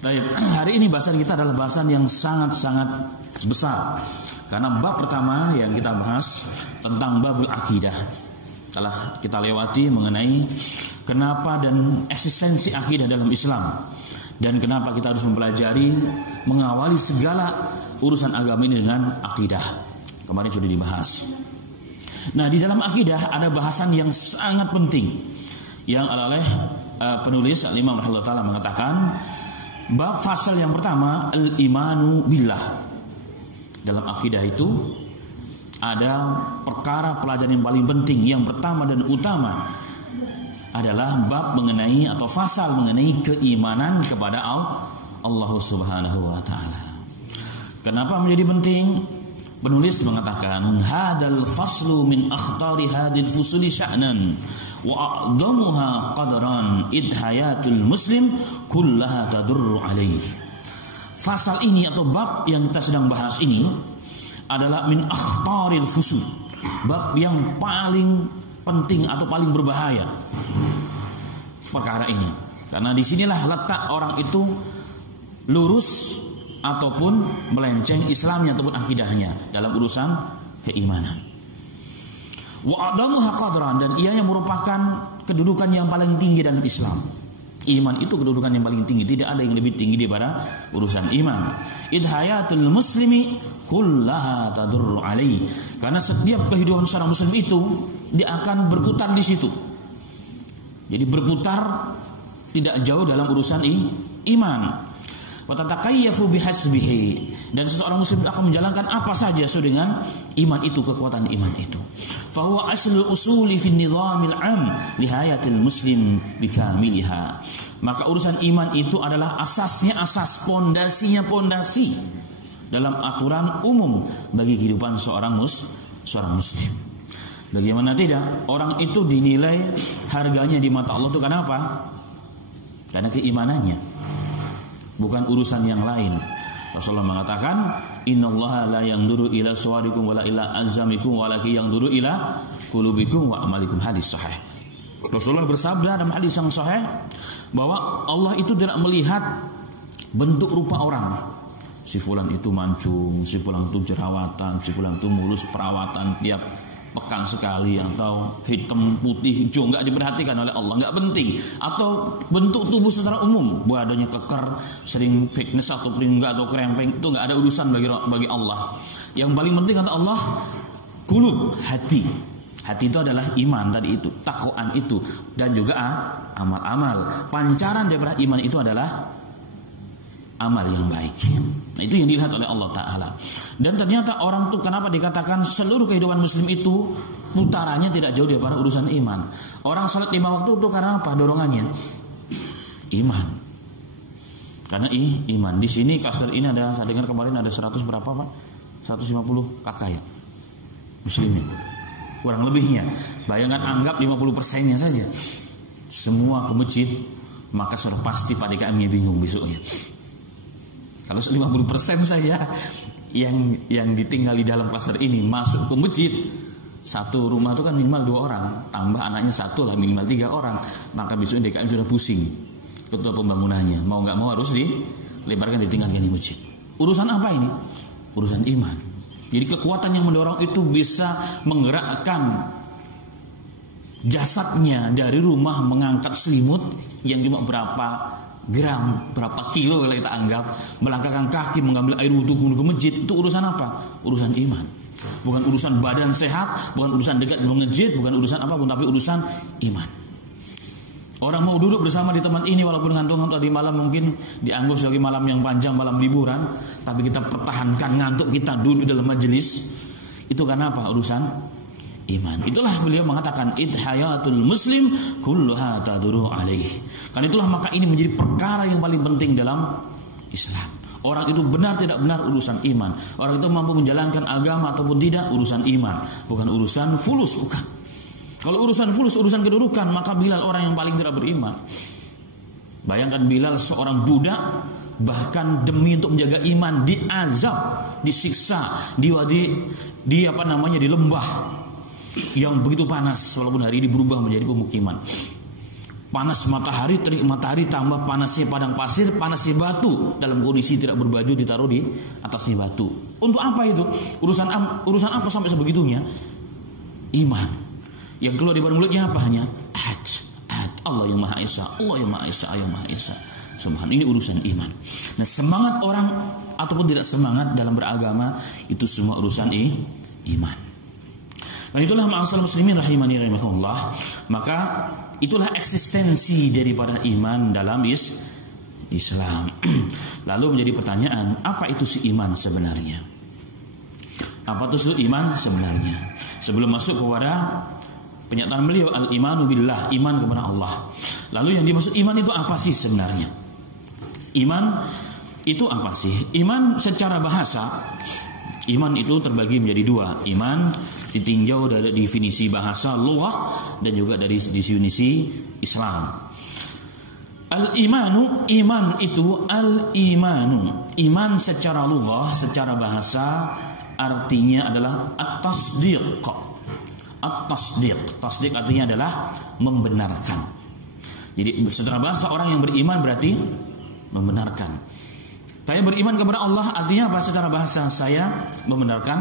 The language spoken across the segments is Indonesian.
Baik, hari ini bahasan kita adalah bahasan yang sangat-sangat besar. Karena bab pertama yang kita bahas tentang babul akidah. Telah kita lewati mengenai kenapa dan eksistensi akidah dalam Islam. Dan kenapa kita harus mempelajari, mengawali segala urusan agama ini dengan akidah. Kemarin sudah dibahas. Nah, di dalam akidah ada bahasan yang sangat penting yang oleh penulis Imam Rahimahullah Ta'ala mengatakan, bab fasal yang pertama, al-imanu billah. Dalam akidah itu ada perkara pelajaran yang paling penting. Yang pertama dan utama adalah bab mengenai atau fasal mengenai keimanan kepada Allah Subhanahu wa Ta'ala. Kenapa menjadi penting? Penulis mengatakan, hadal faslu min akhtari hadil fusuli sya'nan wa a'damuha qadran idhayatul muslim kullaha tadurru alaih. Fasal ini atau bab yang kita sedang bahas ini adalah min akhtaril fusul, bab yang paling penting atau paling berbahaya perkara ini. Karena disinilah letak orang itu lurus ataupun melenceng Islamnya ataupun akidahnya dalam urusan keimanan. Wa adamuha qadran, dan ia yang merupakan kedudukan yang paling tinggi dalam Islam. Iman itu kedudukan yang paling tinggi, tidak ada yang lebih tinggi daripada urusan iman. Idhayatul muslimi kullaha tadurru alaihi, karena setiap kehidupan seorang muslim itu dia akan berputar di situ. Jadi berputar tidak jauh dalam urusan iman. Wa tatakayyafu bihasbihi, dan seseorang muslim akan menjalankan apa saja sesuai dengan iman itu, kekuatan iman itu. Fa huwa aslul usuli fi nizamil am li hayatil muslim bikamiliha. Maka urusan iman itu adalah asasnya asas, pondasinya pondasi dalam aturan umum bagi kehidupan seorang muslim. Bagaimana tidak? Orang itu dinilai harganya di mata Allah itu karena apa? Karena keimanannya, bukan urusan yang lain. Rasulullah mengatakan, innallaha la yanzuru ila suwarikum wala ila azamikum walakin yanzuru ila qulubikum wa amalikum. Hadis sahih. Rasulullah bersabda dalam hadis yang sahih bahwa Allah itu tidak melihat bentuk rupa orang. Si fulan itu mancung, si fulan itu jerawatan, si fulan itu mulus perawatan tiap pekan sekali, atau hitam putih hijau, enggak diperhatikan oleh Allah, enggak penting. Atau bentuk tubuh secara umum, badannya keker, sering fitness atau enggak, atau krempeng, itu enggak ada urusan bagi Allah. Yang paling penting kata Allah, qulub, hati. Hati itu adalah iman tadi itu, takwaan itu, dan juga amal-amal. Pancaran daripada iman itu adalah amal yang baik. Nah, itu yang dilihat oleh Allah Ta'ala. Dan ternyata orang itu kenapa dikatakan seluruh kehidupan muslim itu putarannya tidak jauh daripada urusan iman. Orang salat 5 waktu itu karena apa? Dorongannya iman. Karena iman. Di sini kasar ini ada, saya dengar kemarin ada 100 berapa Pak? 150 kakak ya muslimnya, kurang lebihnya. Bayangkan, anggap 50%-nya saja semua ke masjid, maka sudah pasti Pak DKM-nya bingung besoknya. Kalau 50% saya yang ditinggal di dalam klaster ini masuk ke masjid, satu rumah itu kan minimal 2 orang, tambah anaknya 1 lah, minimal 3 orang, maka besoknya DKM sudah pusing, ketua pembangunannya mau nggak mau harus dilebarkan, ditinggalkan di masjid. Urusan apa ini? Urusan iman. Jadi kekuatan yang mendorong itu bisa menggerakkan jasadnya dari rumah, mengangkat selimut yang cuma berapa gram, berapa kilo kalau kita anggap, melangkahkan kaki, mengambil air wudhu ke masjid. Itu urusan apa? Urusan iman. Bukan urusan badan sehat, bukan urusan dekat dengan masjid, bukan urusan apapun, tapi urusan iman. Orang mau duduk bersama di tempat ini walaupun ngantuk tadi malam, mungkin dianggap sebagai malam yang panjang, malam liburan, tapi kita pertahankan ngantuk kita dulu dalam majelis. Itu karena apa? Urusan iman. Itulah beliau mengatakan idhayatul muslim kulluha taduru alaih. Karena itulah maka ini menjadi perkara yang paling penting dalam Islam. Orang itu benar tidak benar urusan iman. Orang itu mampu menjalankan agama ataupun tidak urusan iman, bukan urusan fulus, bukan. Kalau urusan fulus, urusan kedudukan, maka Bilal orang yang paling tidak beriman. Bayangkan Bilal seorang budak, bahkan demi untuk menjaga iman diazab, disiksa, di di lembah yang begitu panas, walaupun hari ini berubah menjadi pemukiman. panas matahari, terik matahari tambah panasnya padang pasir, panasnya batu, dalam kondisi tidak berbaju ditaruh di atasnya batu. Untuk apa itu? Urusan apa sampai sebegitunya? Iman. Yang keluar di mulutnya apa? Hanya ahad. Allah yang Maha Esa, Allah yang Maha Esa, Allah yang Maha Esa. Subhan, ini urusan iman. Nah, semangat orang ataupun tidak semangat dalam beragama itu semua urusan iman. Dan itulah ma'asal muslimin rahimani rahimakumullah. Maka itulah eksistensi daripada iman dalam Islam. Lalu menjadi pertanyaan, apa itu si iman sebenarnya? Apa itu si iman sebenarnya? Sebelum masuk kepada pernyataan beliau, al-imanu billah, iman kepada Allah. Lalu yang dimaksud iman itu apa sih sebenarnya? Iman itu apa sih? Iman secara bahasa, iman itu terbagi menjadi dua. Iman ditinjau dari definisi bahasa lughah dan juga dari definisi Islam. Al-imanu, iman itu al-imanu. Iman secara lughah, secara bahasa artinya adalah at-tasdiq. At-tasdiq. Tasdiq artinya adalah membenarkan. Jadi secara bahasa orang yang beriman berarti membenarkan. Saya beriman kepada Allah artinya apa? Secara bahasa saya membenarkan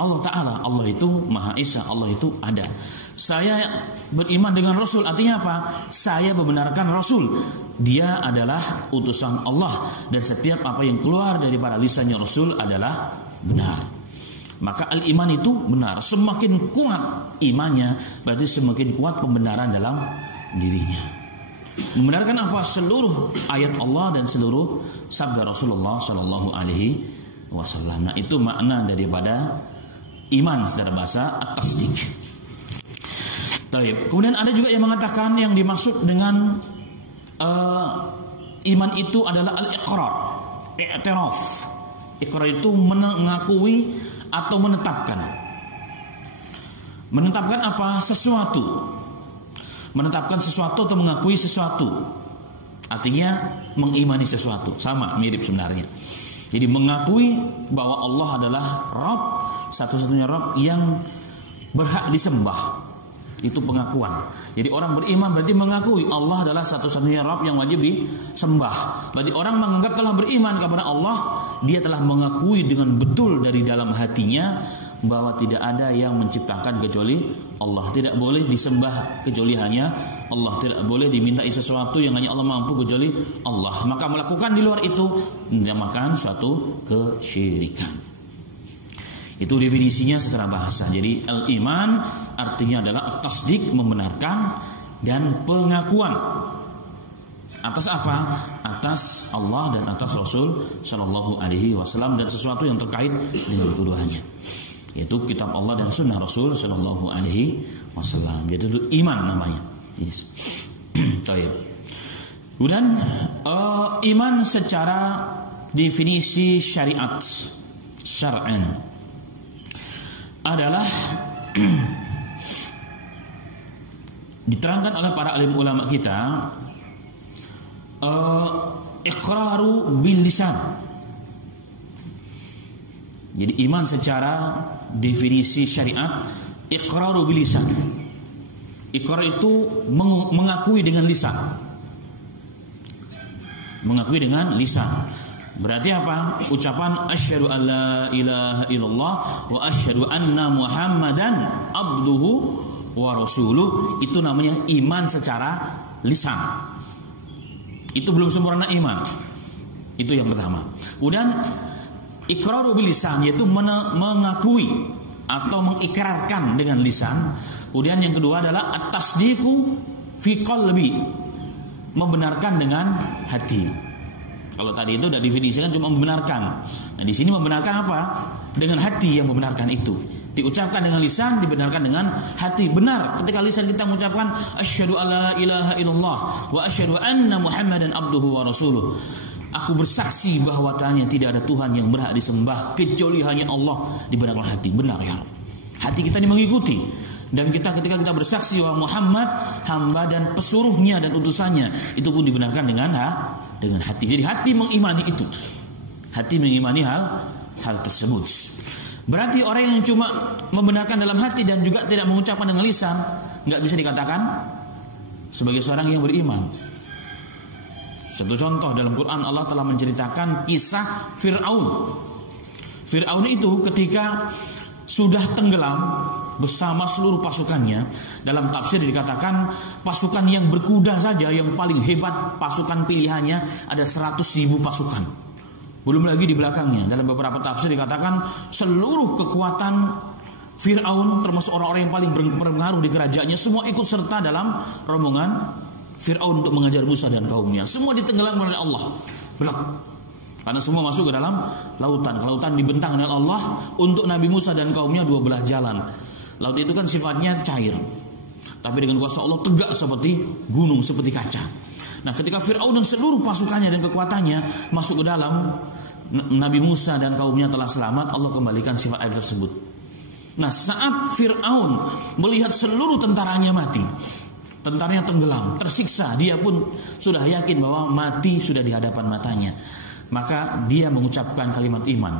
Allah Ta'ala. Allah itu Maha Esa, Allah itu ada. Saya beriman dengan Rasul artinya apa? Saya membenarkan Rasul, dia adalah utusan Allah, dan setiap apa yang keluar daripada lisannya Rasul adalah benar. Maka al-iman itu benar. Semakin kuat imannya, berarti semakin kuat pembenaran dalam dirinya. Membenarkan apa? Seluruh ayat Allah dan seluruh sabda Rasulullah Sallallahu Alaihi Wasallam. Nah, itu makna daripada iman secara bahasa at-tasdiq. Kemudian ada juga yang mengatakan yang dimaksud dengan iman itu adalah al-iqrar, i'tiraf. Iqrar itu mengakui atau menetapkan. Menetapkan apa? Sesuatu. Menetapkan sesuatu atau mengakui sesuatu. Artinya mengimani sesuatu. Sama, mirip sebenarnya. Jadi mengakui bahwa Allah adalah Rabb, satu-satunya Rabb yang berhak disembah. Itu pengakuan. Jadi orang beriman berarti mengakui Allah adalah satu-satunya Rabb yang wajib disembah. Berarti orang menganggap telah beriman kepada Allah, dia telah mengakui dengan betul dari dalam hatinya bahwa tidak ada yang menciptakan kecuali Allah. Tidak boleh disembah kecuali hanya Allah. Tidak boleh dimintai sesuatu yang hanya Allah mampu kecuali Allah. Maka melakukan di luar itu dinamakan suatu kesyirikan. Itu definisinya secara bahasa. Jadi al-iman artinya adalah tasdik, membenarkan, dan pengakuan. Atas apa? Atas Allah dan atas Rasul Sallallahu Alaihi Wasallam dan sesuatu yang terkait dengan keduanya, yaitu kitab Allah dan sunnah Rasul Sallallahu Alaihi Wasallam. Yaitu itu iman namanya. Yes. Kemudian iman secara definisi syariat, syar'an, adalah diterangkan oleh para alim ulama kita, iqraru bil lisan. Jadi iman secara definisi syariat, iqraru bil lisan. Iqrar itu mengakui dengan lisan. Mengakui dengan lisan. Berarti apa? Ucapan asyhadu an la ilaha illallah wa asyhadu anna muhammadan abduhu wa rasuluh, itu namanya iman secara lisan. Itu belum sempurna iman. Itu yang pertama. Kemudian iqraru bil lisan, yaitu mengakui atau mengikrarkan dengan lisan. Kemudian yang kedua adalah at-tasdiqu fi qalbi, membenarkan dengan hati. Kalau tadi itu sudah definisikan cuma membenarkan. Nah, di sini membenarkan apa? Dengan hati yang membenarkan itu. Diucapkan dengan lisan, dibenarkan dengan hati. Benar ketika lisan kita mengucapkan asyhadu alla ilaha illallah wa asyhadu anna muhammadan abduhu wa rasuluh. Aku bersaksi bahwa tidak ada Tuhan yang berhak disembah kecuali hanya Allah. Dibenarkan hati. Benar ya. Hati kita ini mengikuti. Dan kita ketika kita bersaksi bahwa Muhammad hamba dan pesuruhnya dan utusannya, itu pun dibenarkan dengan hati. Jadi hati mengimani itu. Hati mengimani hal tersebut. Berarti orang yang cuma membenarkan dalam hati dan juga tidak mengucapkan dengan lisan, nggak bisa dikatakan sebagai seorang yang beriman. Satu contoh dalam Quran, Allah telah menceritakan kisah Fir'aun. Fir'aun itu ketika sudah tenggelam bersama seluruh pasukannya, dalam tafsir dikatakan pasukan yang berkuda saja yang paling hebat, pasukan pilihannya ada 100.000 pasukan. Belum lagi di belakangnya. Dalam beberapa tafsir dikatakan seluruh kekuatan Fir'aun, termasuk orang-orang yang paling berpengaruh di kerajaannya, semua ikut serta dalam rombongan Fir'aun untuk mengajar Musa dan kaumnya. Semua ditenggelamkan oleh Allah. Belak. Karena semua masuk ke dalam lautan. Lautan dibentang oleh Allah untuk Nabi Musa dan kaumnya 2 belah jalan. Laut itu kan sifatnya cair, tapi dengan kuasa Allah tegak seperti gunung, seperti kaca. Nah, ketika Fir'aun dan seluruh pasukannya dan kekuatannya masuk ke dalam, Nabi Musa dan kaumnya telah selamat, Allah kembalikan sifat air tersebut. Nah, saat Fir'aun melihat seluruh tentaranya mati, tentaranya tenggelam, tersiksa, dia pun sudah yakin bahwa mati sudah di hadapan matanya. Maka dia mengucapkan kalimat iman.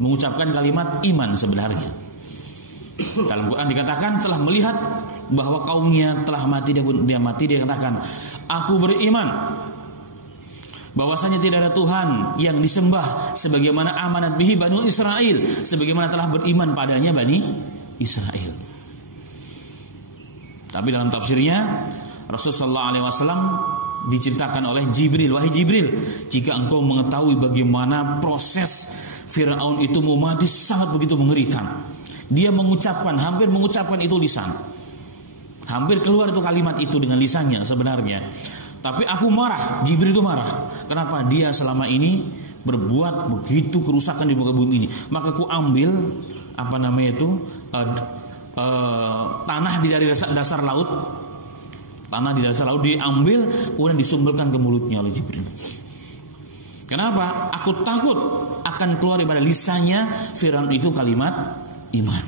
Mengucapkan kalimat iman sebenarnya. Dalam Quran dikatakan setelah melihat bahwa kaumnya telah mati, dia mati, dia katakan, aku beriman bahwasanya tidak ada Tuhan yang disembah sebagaimana amanat bihi Banu Israel, sebagaimana telah beriman padanya Bani Israel. Tapi dalam tafsirnya Rasulullah SAW diceritakan oleh Jibril, wahai Jibril, jika engkau mengetahui bagaimana proses Fir'aun itu mau mati sangat begitu mengerikan. Dia hampir mengucapkan itu lisan, hampir keluar itu kalimat itu dengan lisannya sebenarnya. Tapi aku marah, Jibril itu marah. Kenapa? Dia selama ini berbuat begitu kerusakan di muka bumi ini. Maka aku ambil tanah di dari dasar laut. Tanah di dasar laut diambil, kemudian disumbulkan ke mulutnya oleh Jibril. Kenapa? Aku takut akan keluar daripada lisannya Fir'aun itu kalimat iman.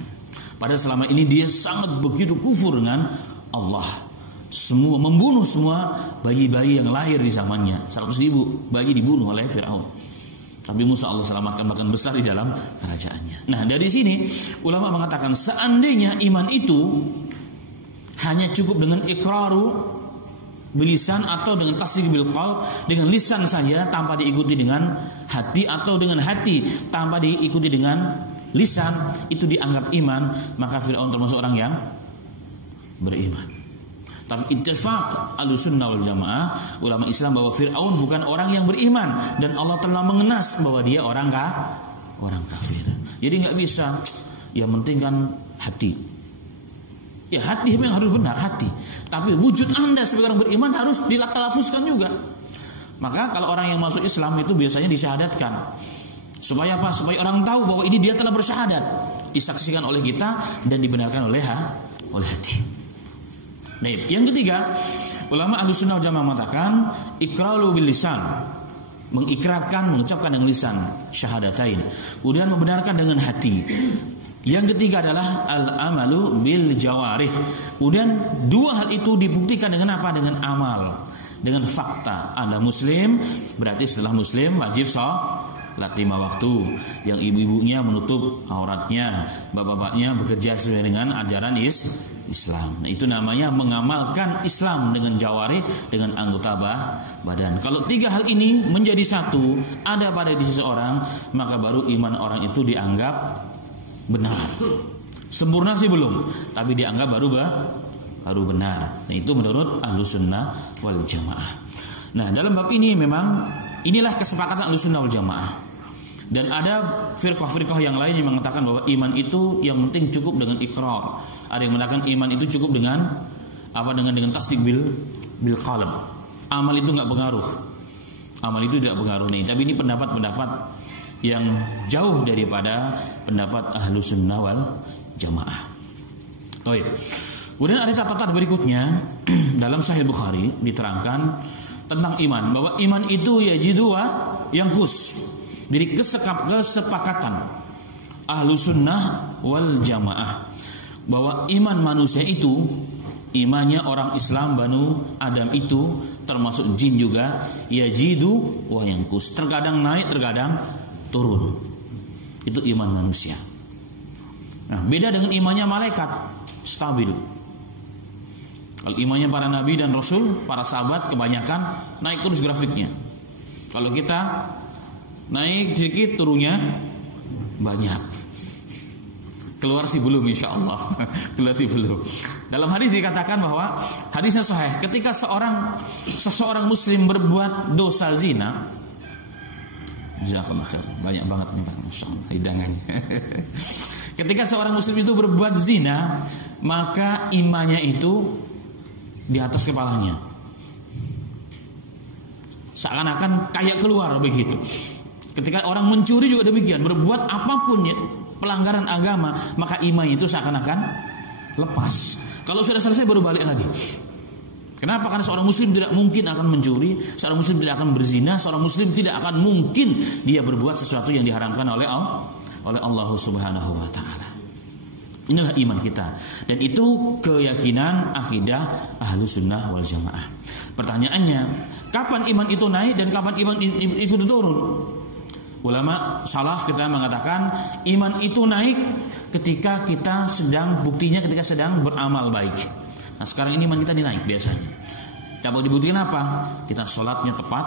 Padahal selama ini dia sangat begitu kufur dengan Allah. Membunuh semua bayi-bayi yang lahir di zamannya. 100.000 bayi dibunuh oleh Fir'aun. Tapi Musa Allah selamatkan, bahkan besar di dalam kerajaannya. Nah, dari sini ulama mengatakan seandainya iman itu hanya cukup dengan iqraru bilisan atau dengan tasdiq bil qalb, dengan lisan saja tanpa diikuti dengan hati, atau dengan hati tanpa diikuti dengan lisan, itu dianggap iman, maka Fir'aun termasuk orang yang beriman. Tapi ittifaq Ahlussunnah wal Jamaah, ulama Islam, bahwa Fir'aun bukan orang yang beriman, dan Allah telah mengenas bahwa dia orang kafir. Jadi nggak bisa, yang penting kan hati. Ya, hati memang harus benar, hati. Tapi wujud Anda sebagai orang beriman harus dilatalafuzkan juga. Maka kalau orang yang masuk Islam itu biasanya disyahadatkan. Supaya apa? Supaya orang tahu bahwa ini dia telah bersyahadat, disaksikan oleh kita dan dibenarkan oleh hati. Nah, yang ketiga, ulama Ahlussunnah wal Jamaah mengatakan iqraru bil lisan, mengikrarkan, mengucapkan dengan lisan, syahadatain, kemudian membenarkan dengan hati. Yang ketiga adalah al-amalu bil jawarih. Kemudian dua hal itu dibuktikan dengan apa? Dengan amal, dengan fakta. Anda muslim, berarti setelah muslim wajib sholat 5 waktu, yang ibu-ibunya menutup auratnya, bapak-bapaknya bekerja sesuai dengan ajaran Islam. Nah, itu namanya mengamalkan Islam dengan jawari, dengan anggota badan. Kalau 3 hal ini menjadi satu, ada pada diri seseorang, maka baru iman orang itu dianggap benar. Sempurna sih belum, tapi dianggap baru benar. Nah, itu menurut Ahlussunnah wal Jamaah. Nah, dalam bab ini memang inilah kesepakatan Ahlussunnah wal Jamaah. Dan ada firqah-firqah yang lain yang mengatakan bahwa iman itu yang penting cukup dengan ikrar. Ada yang mengatakan iman itu cukup dengan dengan tasdik bil qalb. Amal itu enggak pengaruh. Amal itu tidak pengaruh nih. Tapi ini pendapat-pendapat yang jauh daripada pendapat Ahlussunnah wal Jamaah. Baik. Kemudian ada catatan berikutnya dalam Sahih Bukhari diterangkan tentang iman, bahwa iman itu yajidu wa yanqus. Jadi kesepakatan Ahlussunnah wal Jamaah bahwa iman manusia itu, imannya orang Islam Banu Adam itu termasuk jin juga, yajidu wa yanqus. Terkadang naik, terkadang turun. Itu iman manusia. Nah, beda dengan imannya malaikat, stabil. Kalau imannya para nabi dan rasul, para sahabat kebanyakan naik terus grafiknya. Kalau kita naik sedikit, turunnya banyak. Keluar sih belum, insya Allah. Keluar sih belum. Dalam hadis dikatakan bahwa hadisnya sahih, ketika seseorang muslim berbuat dosa zina, jazakallahu khair, banyak banget nih Pak, masya Allah hidangannya. Ketika seorang muslim itu berbuat zina, maka imannya itu di atas kepalanya, seakan-akan kayak keluar begitu. Ketika orang mencuri juga demikian, berbuat apapun ya, pelanggaran agama, maka iman itu seakan-akan lepas. Kalau sudah selesai baru balik lagi. Kenapa? Karena seorang muslim tidak mungkin akan mencuri, seorang muslim tidak akan berzina, seorang muslim tidak akan mungkin dia berbuat sesuatu yang diharamkan oleh Allah Subhanahu wa taala. Inilah iman kita, dan itu keyakinan akidah Ahlussunnah wal Jamaah. Pertanyaannya, kapan iman itu naik dan kapan iman itu turun? Ulama salaf kita mengatakan iman itu naik ketika kita sedang, buktinya ketika sedang beramal baik. Nah, sekarang ini iman kita dinaik biasanya. Coba dibuktikan apa? Kita sholatnya tepat,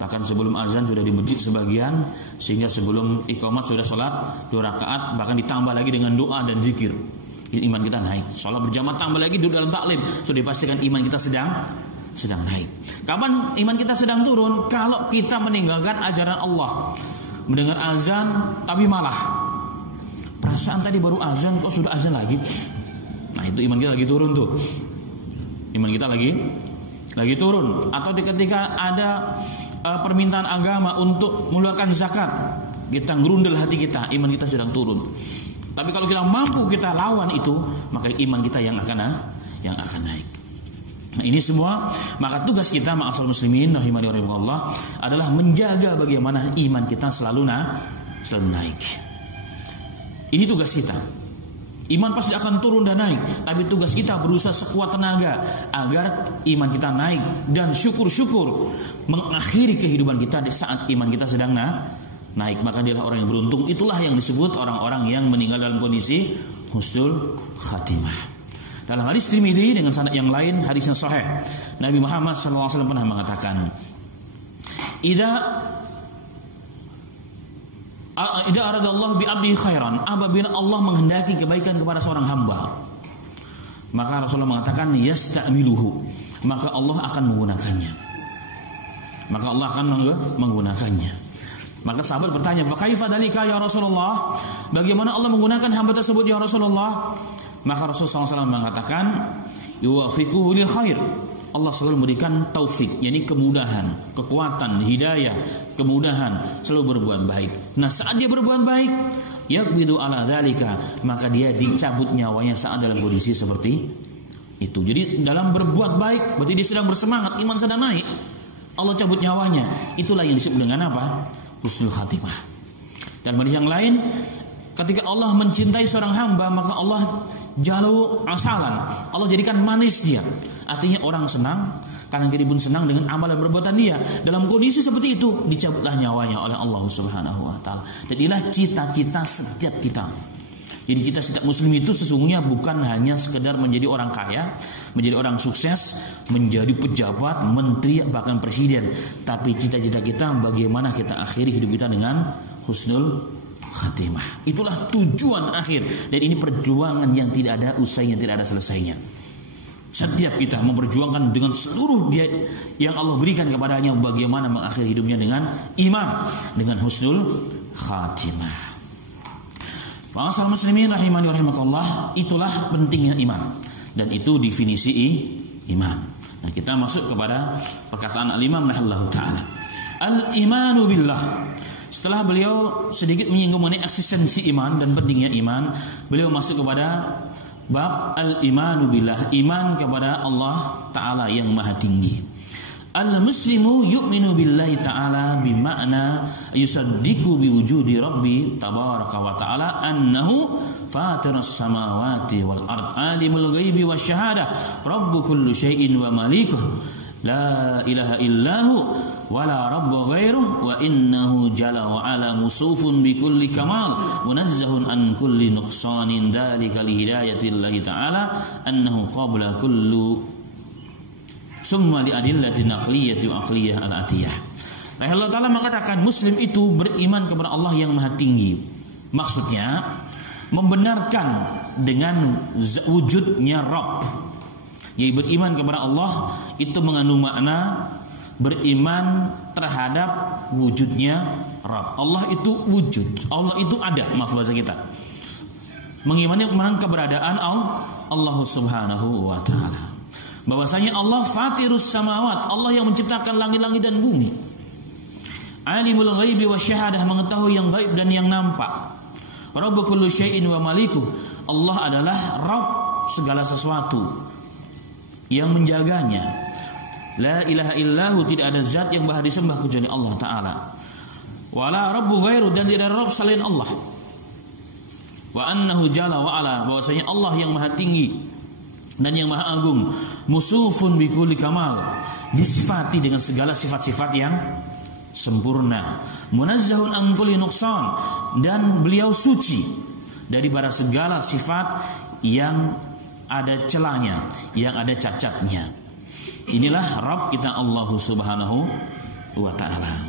bahkan sebelum azan sudah di masjid sebagian, sehingga sebelum iqamat sudah sholat 2 rakaat, bahkan ditambah lagi dengan doa dan zikir. Iman kita naik. Sholat berjamaah tambah lagi duduk dalam taklim, sudah dipastikan iman kita sedang naik. Kapan iman kita sedang turun? Kalau kita meninggalkan ajaran Allah, mendengar azan tapi malah perasaan tadi baru azan kok sudah azan lagi. Nah, itu iman kita lagi turun tuh. Iman kita lagi turun. Atau ketika ada permintaan agama untuk mengeluarkan zakat, kita ngerundel hati kita, iman kita sedang turun. Tapi kalau kita mampu kita lawan itu, maka iman kita yang akan naik. Nah, ini semua, maka tugas kita ma'asyiral muslimin rahimani wa rahimakumullah adalah menjaga bagaimana iman kita selalu naik. Ini tugas kita. Iman pasti akan turun dan naik, tapi tugas kita berusaha sekuat tenaga agar iman kita naik dan syukur-syukur mengakhiri kehidupan kita di saat iman kita sedang naik. Maka dialah orang yang beruntung. Itulah yang disebut orang-orang yang meninggal dalam kondisi husnul khatimah. Dalam hadis Tirmidzi dengan sanad yang lain, hadisnya sahih, Nabi Muhammad SAW pernah mengatakan, Idza aradallahu bi abdi khairan, apabila Allah menghendaki kebaikan kepada seorang hamba, maka Rasulullah mengatakan yasta'miluhu, maka Allah akan menggunakannya. Maka sahabat bertanya, fa kaifa dzalika ya Rasulullah? Bagaimana Allah menggunakan hamba tersebut ya Rasulullah? Maka Rasulullah SAW mengatakan, yuwafiquhu lil khair. Allah selalu memberikan taufik, yakni kemudahan, kekuatan, hidayah, kemudahan, selalu berbuat baik. Nah, saat dia berbuat baik, yaqbidu ala dzalika, maka dia dicabut nyawanya saat dalam kondisi seperti itu. Jadi dalam berbuat baik berarti dia sedang bersemangat, iman sedang naik. Allah cabut nyawanya. Itulah yang disebut dengan apa? Husnul khatimah. Dan hadis yang lain, ketika Allah mencintai seorang hamba, maka Allah jalu asalan, Allah jadikan manis dia. Artinya orang senang karena diri pun senang dengan amal dan perbuatan dia. Dalam kondisi seperti itu dicabutlah nyawanya oleh Allah Subhanahu wa taala. Jadilah cita-cita setiap kita. Jadi cita setiap muslim itu sesungguhnya bukan hanya sekedar menjadi orang kaya, menjadi orang sukses, menjadi pejabat, menteri, bahkan presiden. Tapi cita-cita kita bagaimana kita akhiri hidup kita dengan husnul khatimah. Itulah tujuan akhir. Dan ini perjuangan yang tidak ada usainya, tidak ada selesainya. Setiap kita memperjuangkan dengan seluruh dia yang Allah berikan kepadanya, bagaimana mengakhiri hidupnya dengan iman, dengan husnul khatimah. Ma'asyiral muslimin rahimani wa rahimakumullah, itulah pentingnya iman, dan itu definisi iman. Nah, kita masuk kepada perkataan al-Imam rahimahullahu taala. Al-imanu billah. Setelah beliau sedikit menyinggung mengenai eksistensi iman dan pentingnya iman, beliau masuk kepada bab al-imanu billah, iman kepada Allah Ta'ala yang maha tinggi. Al-muslimu yu'minu billahi ta'ala bima'na yusaddiqu biwujudi rabbi tabaraka wa ta'ala annahu fatiras samawati wal ard alimul ghaibi wasyahadah rabbu kulli syai'in wa malikuh la ilaha illahu wa la rabba ghairuh wa innahu jalla wa ala musufun bi kulli kamal munazzahun an kulli nuqsanin dzalika li hidayatillahi ta'ala annahu qabla kullu summa li adillati naqliyati wa aqliyah al-atiyah. Allah Ta'ala mengatakan muslim itu beriman kepada Allah yang maha tinggi. Maksudnya membenarkan dengan wujudnya Rabb. Jadi beriman kepada Allah itu mengandung makna beriman terhadap wujudnya Rabb. Allah itu wujud, Allah itu ada, maaf bahasa kita. Mengimani keberadaan Allah Subhanahu wa ta'ala. Bahwasanya Allah fatirus samawat, Allah yang menciptakan langit-langit dan bumi. Alimul ghaibi wasyahadah, mengetahui yang gaib dan yang nampak. Rabbu kulli syai'in wa maliku, Allah adalah Rabb segala sesuatu yang menjaganya. La ilaha illahu, tidak ada zat yang berhak disembah kecuali Allah Ta'ala. Wala rabbu ghairu, dan tidak ada Rabb selain Allah. Wa annahu jalla wa ala, bahwasanya Allah yang maha tinggi dan yang maha agung. Musufun bi kulli kamal, disifati dengan segala sifat-sifat yang sempurna. Munazzahun an kulli nuqsan, dan beliau suci dari bara segala sifat yang ada celahnya, yang ada cacatnya. Inilah Rabb kita Allah Subhanahu wa ta'ala.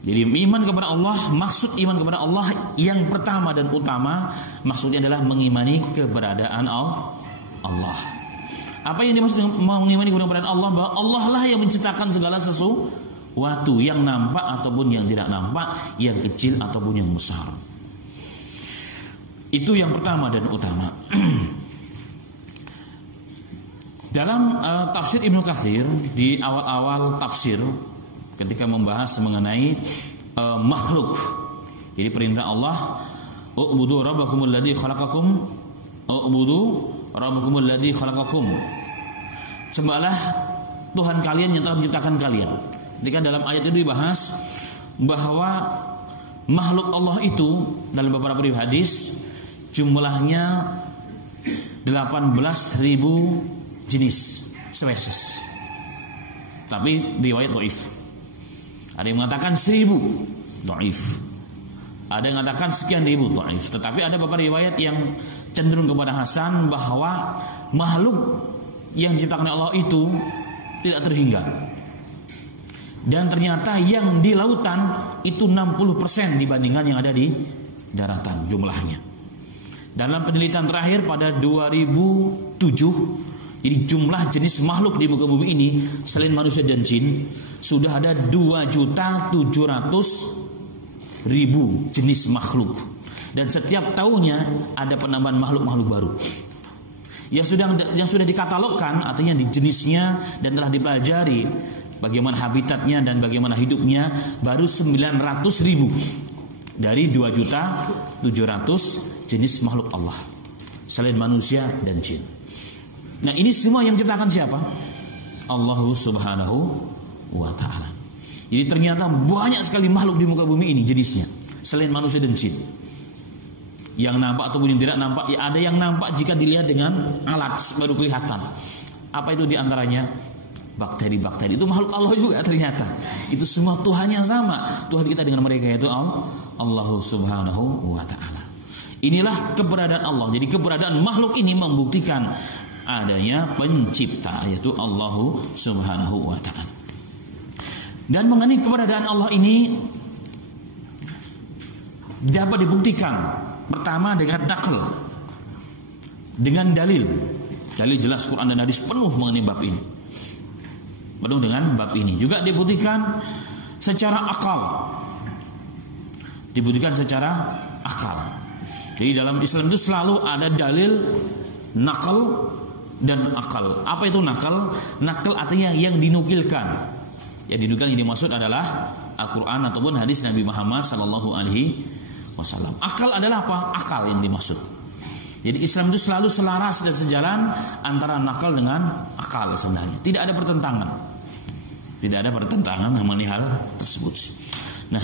Jadi iman kepada Allah, maksud iman kepada Allah yang pertama dan utama maksudnya adalah mengimani keberadaan Allah. Apa yang dimaksud dengan mengimani keberadaan Allah? Bahwa Allah lah yang menciptakan segala sesuatu, yang nampak ataupun yang tidak nampak, yang kecil ataupun yang besar. Itu yang pertama dan utama. Dalam tafsir Ibnu Katsir, di awal-awal tafsir ketika membahas mengenai makhluk, jadi perintah Allah, u'budu rabbakumul ladzi khalaqakum, u'budu rabbakumul ladzi khalaqakum, sembahlah Tuhan kalian yang telah menciptakan kalian. Ketika dalam ayat itu dibahas bahwa makhluk Allah itu dalam beberapa hadis jumlahnya 18.000 jenis spesies. Tapi riwayat dhaif. Ada yang mengatakan 1.000 dhaif. Ada yang mengatakan sekian ribu dhaif. Tetapi ada beberapa riwayat yang cenderung kepada hasan bahwa makhluk yang diciptakan Allah itu tidak terhingga. Dan ternyata yang di lautan itu 60% dibandingkan yang ada di daratan jumlahnya. Dalam penelitian terakhir pada 2007, jadi jumlah jenis makhluk di muka bumi ini selain manusia dan jin sudah ada 2.700.000 jenis makhluk. Dan setiap tahunnya ada penambahan makhluk-makhluk baru yang sudah dikatalogkan, artinya di jenisnya dan telah dipelajari bagaimana habitatnya dan bagaimana hidupnya, baru 900.000 dari 2.700.000 jenis makhluk Allah selain manusia dan jin. Nah, ini semua yang menciptakan siapa? Allah Subhanahu wa ta'ala. Jadi ternyata banyak sekali makhluk di muka bumi ini jenisnya selain manusia dan jin. Yang nampak ataupun yang tidak nampak, ya ada yang nampak jika dilihat dengan alat baru kelihatan. Apa itu diantaranya? Bakteri-bakteri. Itu makhluk Allah juga ternyata. Itu semua Tuhan yang sama. Tuhan kita dengan mereka yaitu Allah Subhanahu wa ta'ala. Inilah keberadaan Allah. Jadi keberadaan makhluk ini membuktikan adanya pencipta yaitu Allah Subhanahu wa ta'ala. Dan mengenai keberadaan Allah ini dapat dibuktikan pertama dengan naql, dengan dalil jelas Quran dan hadis penuh mengenai bab ini. Penuh dengan bab ini. Juga dibuktikan secara akal. Dibuktikan secara akal. Jadi dalam Islam itu selalu ada dalil, naql dan akal. Apa itu naql? Naql artinya yang dinukilkan. Yang dinukilkan yang dimaksud adalah Al-Quran ataupun hadis Nabi Muhammad sallallahu alaihi wasallam. Akal adalah apa? Akal yang dimaksud. Jadi Islam itu selalu selaras dan sejalan antara nakal dengan akal sebenarnya. Tidak ada pertentangan. Tidak ada pertentangan mengenai hal tersebut. Nah,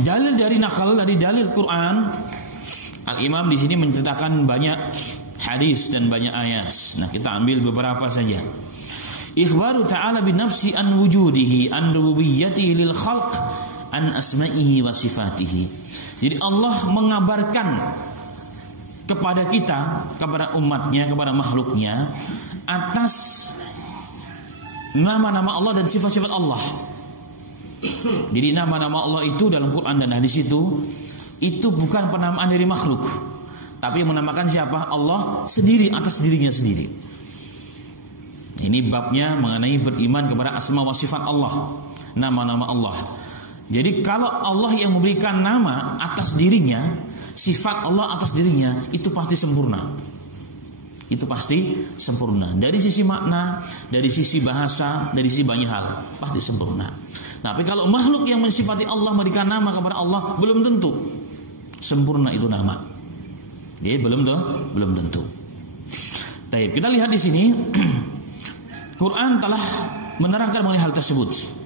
dalil dari nakal dari dalil Quran, Al-Imam di sini menceritakan banyak hadis dan banyak ayat. Nah, kita ambil beberapa saja. Ikhbaru ta'ala bi nafsi an wujudihi an rububiyyatihi lil khalq an asma'ihi wa sifatihi. Jadi Allah mengabarkan kepada kita, kepada umatnya, kepada makhluknya atas nama-nama Allah dan sifat-sifat Allah. Jadi nama-nama Allah itu dalam Quran dan hadis itu bukan penamaan dari makhluk, tapi yang menamakan siapa? Allah sendiri atas dirinya sendiri. Ini babnya mengenai beriman kepada asma wa sifat Allah, nama-nama Allah. Jadi kalau Allah yang memberikan nama atas dirinya, sifat Allah atas dirinya, itu pasti sempurna. Itu pasti sempurna. Dari sisi makna, dari sisi bahasa, dari sisi banyak hal, pasti sempurna. Tapi kalau makhluk yang mensifati Allah memberikan nama kepada Allah, belum tentu sempurna itu nama. Jadi belum tentu. Baik, kita lihat di sini Quran telah menerangkan mengenai hal tersebut.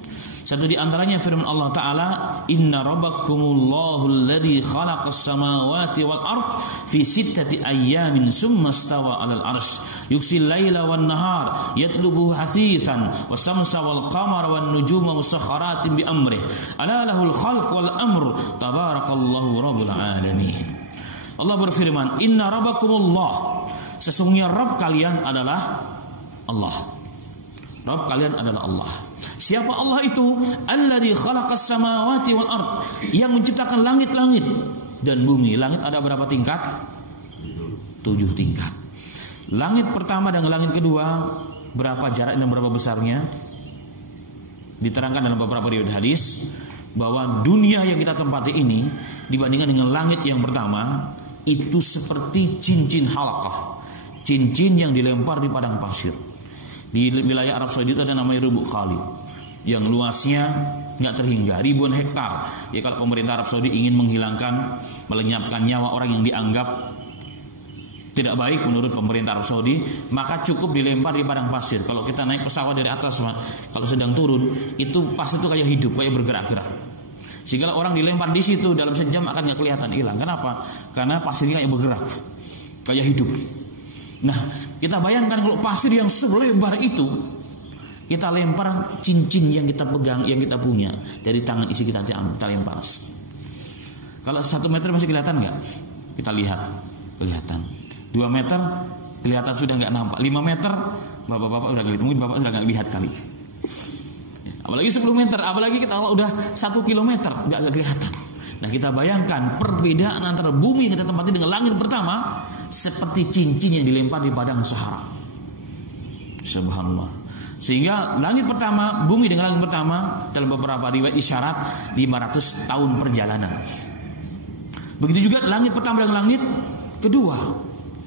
Satu di antaranya firman Allah Ta'ala, Inna rabbakumullahu alladhi khalaqas samawati wal ard fi sittati ayyamin summa stawa alal arsh yuksil layla wan nahar yatlubuhu hasithan wa samsa wal qamara wan nujuma musakharatin bi amrih ala lahul khalq wal amr tabarakallahu rabbul alamin. Allah berfirman, Inna rabbakumullah, sesungguhnya Rabb kalian adalah Allah. Rabb kalian adalah Allah. Siapa Allah itu? Alladzi khalaqas samawati wal ard, yang menciptakan langit-langit dan bumi. Langit ada berapa tingkat? 7 tingkat. Langit pertama dan langit kedua berapa jarak dan berapa besarnya? Diterangkan dalam beberapa riwayat hadis bahwa dunia yang kita tempati ini dibandingkan dengan langit yang pertama itu seperti cincin halaqah, cincin yang dilempar di padang pasir. Di wilayah Arab Saudi itu ada namanya Rubuk Khali, yang luasnya nggak terhingga, ribuan hektar. Ya, kalau pemerintah Arab Saudi ingin menghilangkan, melenyapkan nyawa orang yang dianggap tidak baik menurut pemerintah Arab Saudi, maka cukup dilempar di padang pasir. Kalau kita naik pesawat dari atas, kalau sedang turun, itu pasir itu kayak hidup, kayak bergerak-gerak. Sehingga orang dilempar di situ dalam sejam akan nggak kelihatan hilang. Kenapa? Karena pasirnya kayak bergerak, kayak hidup. Nah, kita bayangkan kalau pasir yang selebar itu kita lempar cincin yang kita pegang, yang kita punya dari tangan isi kita lempar. Kalau 1 meter masih kelihatan nggak? Kita lihat, kelihatan. 2 meter kelihatan sudah nggak nampak. 5 meter bapak-bapak udah nggak, mungkin bapak udah nggak lihat kali. Apalagi 10 meter, apalagi kita kalau udah 1 kilometer nggak kelihatan. Nah, kita bayangkan perbedaan antara bumi yang kita tempati dengan langit pertama seperti cincin yang dilempar di padang Sahara. Subhanallah. Sehingga langit pertama, bumi dengan langit pertama dalam beberapa riwayat isyarat 500 tahun perjalanan. Begitu juga langit pertama dan langit kedua,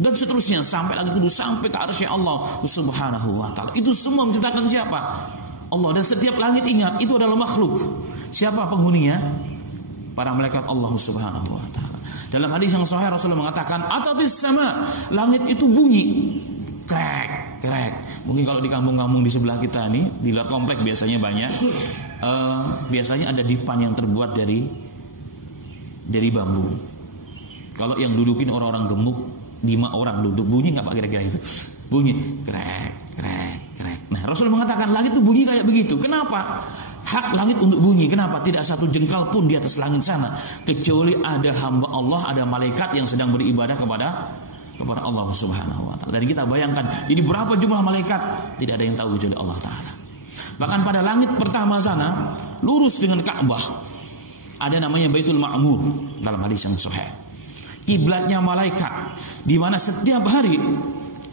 dan seterusnya sampai langit kedua, sampai ke arsy Allah Subhanahu wa taala. Itu semua menciptakan siapa? Allah. Dan setiap langit, ingat, itu adalah makhluk. Siapa penghuninya? Para malaikat Allah Subhanahu wa taala. Dalam hadis yang sahih Rasulullah mengatakan, atatis sama, langit itu bunyi, krek, krek. Mungkin kalau di kampung-kampung di sebelah kita nih, di luar komplek biasanya banyak. Biasanya ada dipan yang terbuat dari bambu. Kalau yang dudukin orang-orang gemuk, 5 orang duduk, bunyi nggak Pak kira-kira itu? Bunyi, krek, krek, krek. Nah, Rasulullah mengatakan langit itu bunyi kayak begitu. Kenapa? Hak langit untuk bunyi. Kenapa? Tidak satu jengkal pun di atas langit sana, kecuali ada hamba Allah, ada malaikat yang sedang beribadah kepada Allah Subhanahu wa taala. Dan kita bayangkan, jadi berapa jumlah malaikat? Tidak ada yang tahu kecuali Allah taala. Bahkan pada langit pertama sana, lurus dengan Ka'bah, ada namanya Baitul Ma'mur dalam hadis yang sahih. Kiblatnya malaikat, di mana setiap hari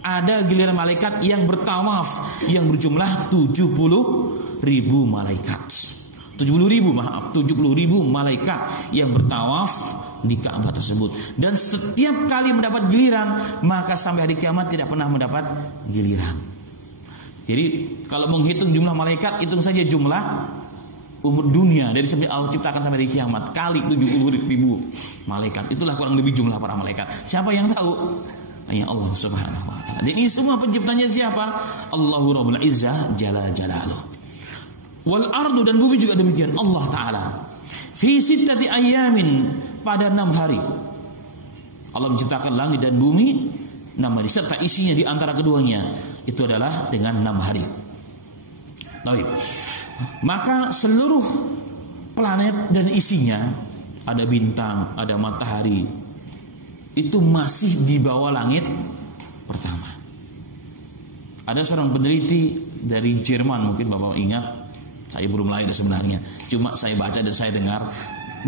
ada giliran malaikat yang bertawaf yang berjumlah 70.000 malaikat. 70.000 malaikat yang bertawaf di Ka'bah tersebut. Dan setiap kali mendapat giliran, maka sampai hari kiamat tidak pernah mendapat giliran. Jadi kalau menghitung jumlah malaikat, hitung saja jumlah umur dunia dari sampai Allah ciptakan sampai hari kiamat kali 70.000 malaikat. Itulah kurang lebih jumlah para malaikat. Siapa yang tahu? Hanya Allah Subhanahu wa taala. Dan ini semua penciptanya siapa? Allahu Rabbul Izzah Jalla Jalaluh. Wal ardu, dan bumi juga demikian, Allah taala. Fi sittati ayyamin, pada 6 hari. Allah menciptakan langit dan bumi 6 hari serta isinya di antara keduanya itu adalah dengan 6 hari. Taib. Maka seluruh planet dan isinya, ada bintang, ada matahari, itu masih di bawah langit pertama. Ada seorang peneliti dari Jerman, mungkin Bapak ingat, saya belum lahir sebenarnya, cuma saya baca dan saya dengar,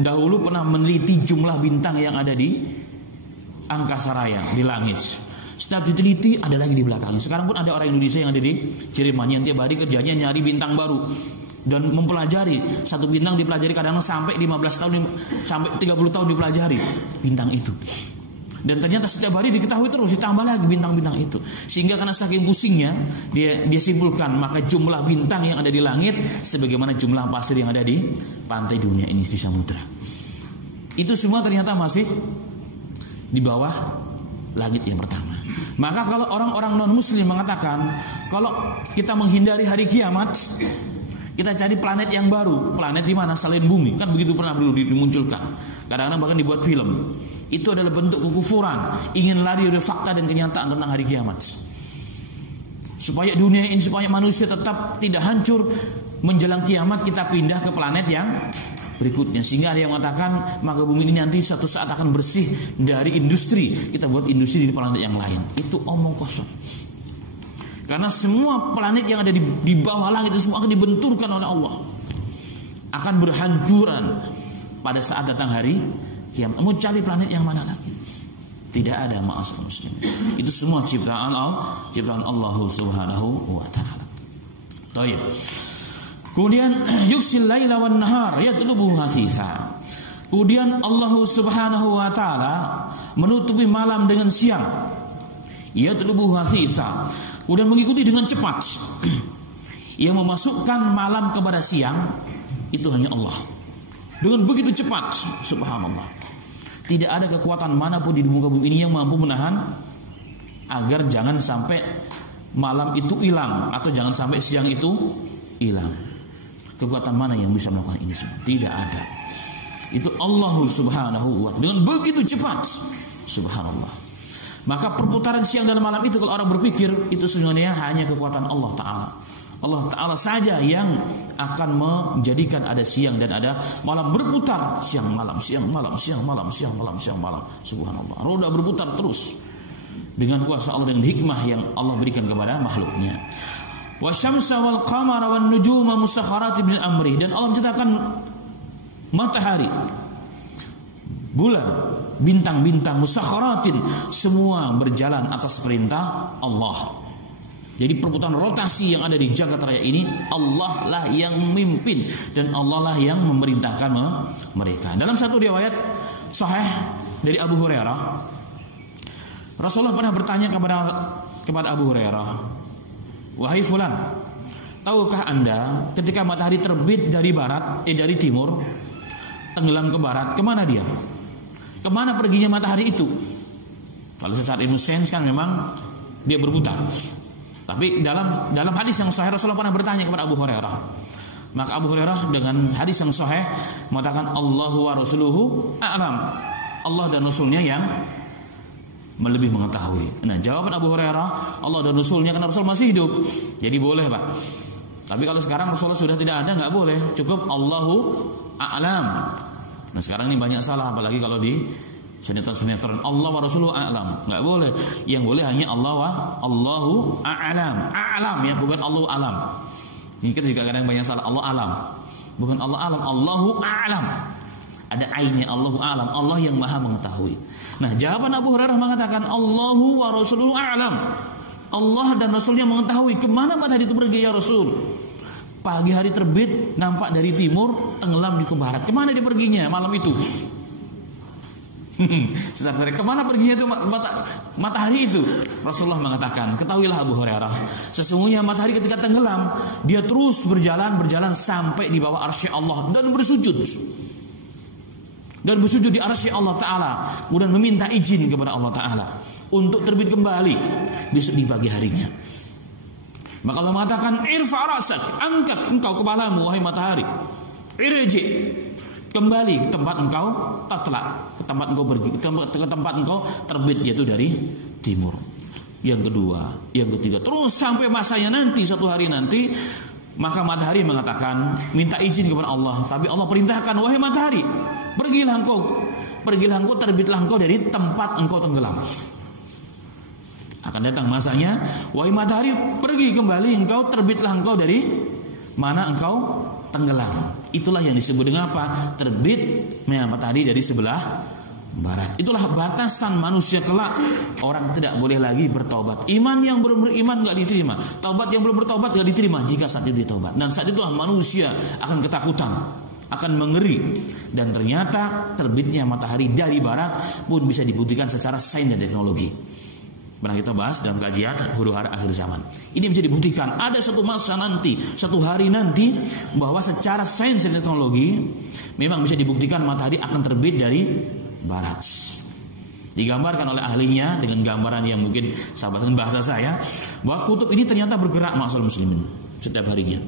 dahulu pernah meneliti jumlah bintang yang ada di angkasa raya, di langit. Setiap diteliti ada lagi di belakangnya. Sekarang pun ada orang Indonesia yang ada di Jerman yang tiap hari kerjanya nyari bintang baru dan mempelajari satu bintang, dipelajari kadang sampai 15 tahun sampai 30 tahun dipelajari bintang itu. Dan ternyata setiap hari diketahui terus, ditambah lagi bintang-bintang itu. Sehingga karena saking pusingnya dia simpulkan, maka jumlah bintang yang ada di langit sebagaimana jumlah pasir yang ada di pantai dunia ini, di samudra. Itu semua ternyata masih di bawah langit yang pertama. Maka kalau orang-orang non-muslim mengatakan, kalau kita menghindari hari kiamat, kita cari planet yang baru. Planet di mana? Selain bumi. Kan begitu pernah dulu dimunculkan. Kadang-kadang bahkan dibuat film. Itu adalah bentuk kekufuran. Ingin lari dari fakta dan kenyataan tentang hari kiamat. Supaya dunia ini, supaya manusia tetap tidak hancur, menjelang kiamat kita pindah ke planet yang berikutnya. Sehingga ada yang mengatakan, maka bumi ini nanti suatu saat akan bersih dari industri. Kita buat industri di planet yang lain. Itu omong kosong. Karena semua planet yang ada di bawah langit itu semua akan dibenturkan oleh Allah, akan berhancuran pada saat datang hari kiamat. Mau cari planet yang mana lagi? Tidak ada, ma'asal muslim. Itu semua ciptaan Allah Subhanahu wa taala. Baik. Kemudian yuksil laila wan nahar yatlubuhu hasitha. Kemudian Allah Subhanahu wa taala menutupi malam dengan siang. Yatlubuhu hasitha. Kemudian mengikuti dengan cepat. Yang memasukkan malam kepada siang itu hanya Allah. Dengan begitu cepat, subhanallah. Tidak ada kekuatan manapun di muka bumi ini yang mampu menahan agar jangan sampai malam itu hilang, atau jangan sampai siang itu hilang. Kekuatan mana yang bisa melakukan ini semua? Tidak ada. Itu Allah Subhanahu wa ta'ala dengan begitu cepat, subhanallah. Maka perputaran siang dan malam itu, kalau orang berpikir, itu sebenarnya hanya kekuatan Allah Ta'ala. Allah Ta'ala saja yang akan menjadikan ada siang dan ada malam, berputar siang malam, siang malam, siang malam, siang malam, siang malam. Subhanallah. Roda berputar terus dengan kuasa Allah dan hikmah yang Allah berikan kepada makhluknya. Wasyamsa wal qamara wan nujuma musakhkharatin bil amri. Dan Allah menciptakan matahari, bulan, bintang-bintang, musakhkharatin, semua berjalan atas perintah Allah. Jadi perputaran rotasi yang ada di jagat raya ini, Allah lah yang memimpin dan Allah lah yang memerintahkan mereka. Dalam satu riwayat sahih dari Abu Hurairah, Rasulullah pernah bertanya kepada Abu Hurairah, "Wahai fulan, tahukah Anda ketika matahari terbit dari dari timur, tenggelam ke barat, kemana dia? Kemana perginya matahari itu?" Kalau secara ilmu sains kan memang dia berputar. Tapi dalam hadis yang sahih Rasulullah pernah bertanya kepada Abu Hurairah. Maka Abu Hurairah dengan hadis yang sahih mengatakan, Allahu wa rasuluhu a'lam. Allah dan Rasulnya yang lebih mengetahui. Nah, jawaban Abu Hurairah, Allah dan Rasulnya, karena Rasul masih hidup, jadi boleh Pak. Tapi kalau sekarang Rasulullah sudah tidak ada, nggak boleh. Cukup Allahu a'lam. Nah sekarang ini banyak salah, apalagi kalau di sinetron Allah wa rasuluhu a'lam, nggak boleh. Yang boleh hanya Allahu a'lam. A'lam ya, bukan Allahu alam. Ini kita juga kadang banyak salah. Allah alam, bukan Allah alam. Allahu a'lam. Ada ainnya, Allahu a'lam, Allah yang maha mengetahui. Nah jawaban Abu Hurairah mengatakan Allahu wa rasuluhu a'lam. Allah dan Rasulnya mengetahui kemana matahari itu pergi ya Rasul. Pagi hari terbit, nampak dari timur, tenggelam di ke barat. Kemana dia perginya malam itu? Saudara-saudara, kemana perginya itu matahari itu? Rasulullah mengatakan, ketahuilah Abu Hurairah, sesungguhnya matahari ketika tenggelam, dia terus berjalan sampai di bawah arsy Allah dan bersujud di arsy Allah Ta'ala, kemudian meminta izin kepada Allah Ta'ala untuk terbit kembali besok di pagi harinya. Maka Allah mengatakan, irfa rasak, angkat engkau kepalamu wahai matahari, irji, kembali ke tempat engkau tatlak, ke tempat engkau pergi, ke tempat engkau terbit, yaitu dari timur. Yang kedua, yang ketiga, terus sampai masanya nanti, suatu hari nanti Maka matahari mengatakan, minta izin kepada Allah. Tapi Allah perintahkan, wahai matahari, pergilah engkau, terbitlah engkau dari tempat engkau tenggelam. Akan datang masanya, wahai matahari, pergi kembali engkau, terbitlah engkau dari mana engkau tenggelam. Itulah yang disebut dengan apa? Terbitnya matahari dari sebelah barat. Itulah batasan manusia kelak. Orang tidak boleh lagi bertobat. Iman yang belum beriman gak diterima. Taubat yang belum bertobat gak diterima jika saat itu ditaubat. Dan saat itulah manusia akan ketakutan, akan mengeri. Dan ternyata terbitnya matahari dari barat pun bisa dibuktikan secara sains dan teknologi. Pernah kita bahas dalam kajian huru-hara akhir zaman. Ini bisa dibuktikan. Ada satu masa nanti, satu hari nanti, bahwa secara sains dan teknologi memang bisa dibuktikan matahari akan terbit dari barat. Digambarkan oleh ahlinya dengan gambaran yang mungkin sahabat dengan bahasa saya, bahwa kutub ini ternyata bergerak maksal muslimin setiap harinya.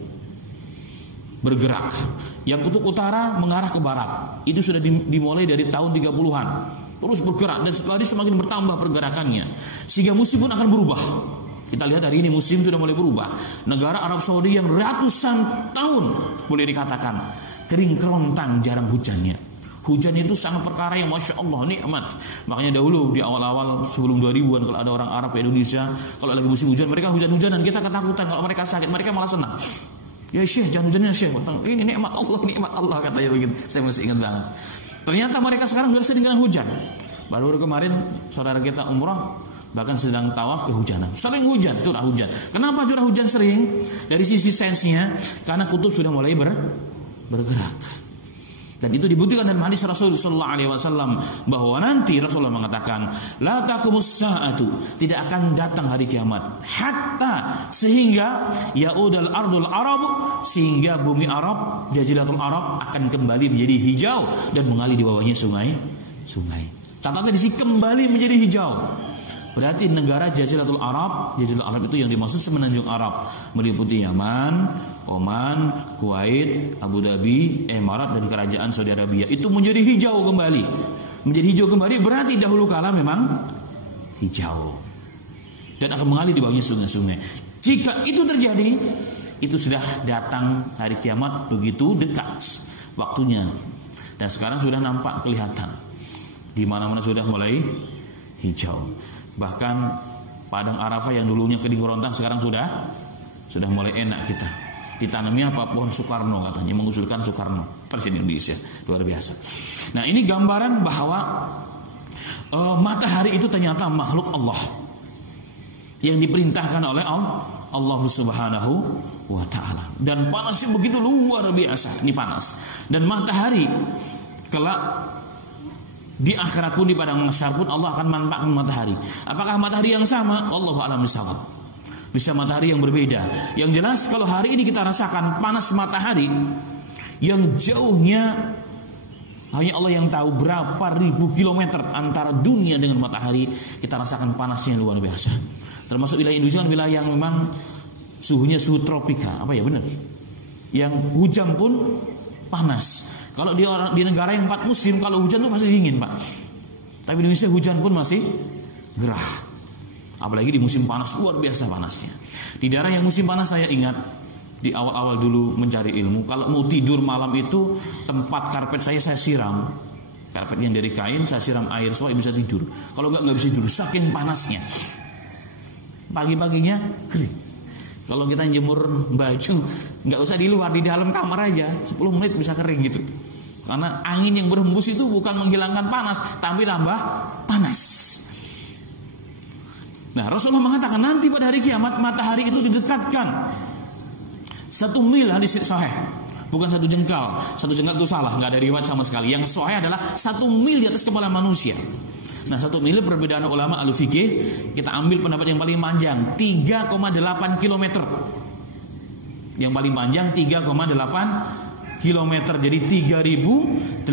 Bergerak. Yang kutub utara mengarah ke barat. Itu sudah dimulai dari tahun 30-an. Terus bergerak dan setelah ini semakin bertambah pergerakannya, sehingga musim pun akan berubah. Kita lihat hari ini musim sudah mulai berubah. Negara Arab Saudi yang ratusan tahun boleh dikatakan kering kerontang, jarang hujannya. Hujan itu sangat perkara yang Masya Allah nikmat. Makanya dahulu di awal-awal sebelum 2000-an, kalau ada orang Arab di Indonesia, kalau lagi musim hujan mereka hujan-hujanan, kita ketakutan. Kalau mereka sakit mereka malah senang. Ya Syekh, jangan hujannya Syekh, ini nikmat Allah katanya begitu. Saya masih ingat banget. Ternyata mereka sekarang sudah sering dengan hujan. Baru kemarin saudara kita umrah bahkan sedang tawaf kehujanan. Sering hujan, curah hujan. Kenapa curah hujan sering? Dari sisi sainsnya, karena kutub sudah mulai bergerak. Dan itu dibuktikan dalam hadis Rasulullah sallallahu alaihi wasallam bahwa nanti Rasulullah mengatakan, la taqumus saatu, tidak akan datang hari kiamat hatta sehingga yaudal ardul arab, sehingga bumi Arab, jaziratul Arab akan kembali menjadi hijau dan mengalir di bawahnya sungai. Catatan di sini kembali menjadi hijau. Berarti negara Jaziratul Arab itu yang dimaksud semenanjung Arab, meliputi Yaman, Oman, Kuwait, Abu Dhabi, Emirat dan kerajaan Saudi Arabia. Itu menjadi hijau kembali. Menjadi hijau kembali berarti dahulu kala memang hijau. Dan akan mengalir di bawahnya sungai-sungai. Jika itu terjadi, itu sudah datang hari kiamat begitu dekat waktunya. Dan sekarang sudah nampak kelihatan. Di mana-mana sudah mulai hijau. Bahkan padang Arafah yang dulunya kering kerontang sekarang sudah mulai enak kita. Ditanami apa? Pohon Soekarno katanya, mengusulkan Soekarno, Presiden Indonesia. Luar biasa. Nah, ini gambaran bahwa matahari itu ternyata makhluk Allah yang diperintahkan oleh Allah Subhanahu wa ta'ala. Dan panasnya begitu luar biasa. Ini panas. Dan matahari kelak di akhirat pun, di padang mahsyar pun Allah akan manfaatkan matahari. Apakah matahari yang sama? Wallahu a'lam bishawab. Bisa matahari yang berbeda. Yang jelas kalau hari ini kita rasakan panas matahari yang jauhnya hanya Allah yang tahu berapa ribu kilometer antara dunia dengan matahari, kita rasakan panasnya luar biasa. Termasuk wilayah Indonesia kan wilayah yang memang suhunya suhu tropika, apa ya benar? Yang hujan pun panas. Kalau di negara yang 4 musim, kalau hujan tuh masih dingin, Pak. Tapi di Indonesia hujan pun masih gerah. Apalagi di musim panas, luar biasa panasnya. Di daerah yang musim panas saya ingat di awal-awal dulu mencari ilmu, kalau mau tidur malam itu tempat karpet saya siram. Karpet yang dari kain saya siram air supaya bisa tidur. Kalau nggak bisa tidur, saking panasnya. Pagi-paginya kering. Kalau kita jemur baju, nggak usah di luar, di dalam kamar aja 10 menit bisa kering gitu. Karena angin yang berhembus itu bukan menghilangkan panas, tapi tambah panas. Nah, Rasulullah mengatakan nanti pada hari kiamat matahari itu didekatkan 1 mil, hadis sahih. Bukan 1 jengkal. 1 jengkal itu salah, nggak ada riwayat sama sekali. Yang sahih adalah 1 mil di atas kepala manusia. Nah, 1 mil perbedaan ulama al-fiqih, kita ambil pendapat yang paling panjang 3,8 km. Yang paling panjang 3,8 km. Jadi 3.800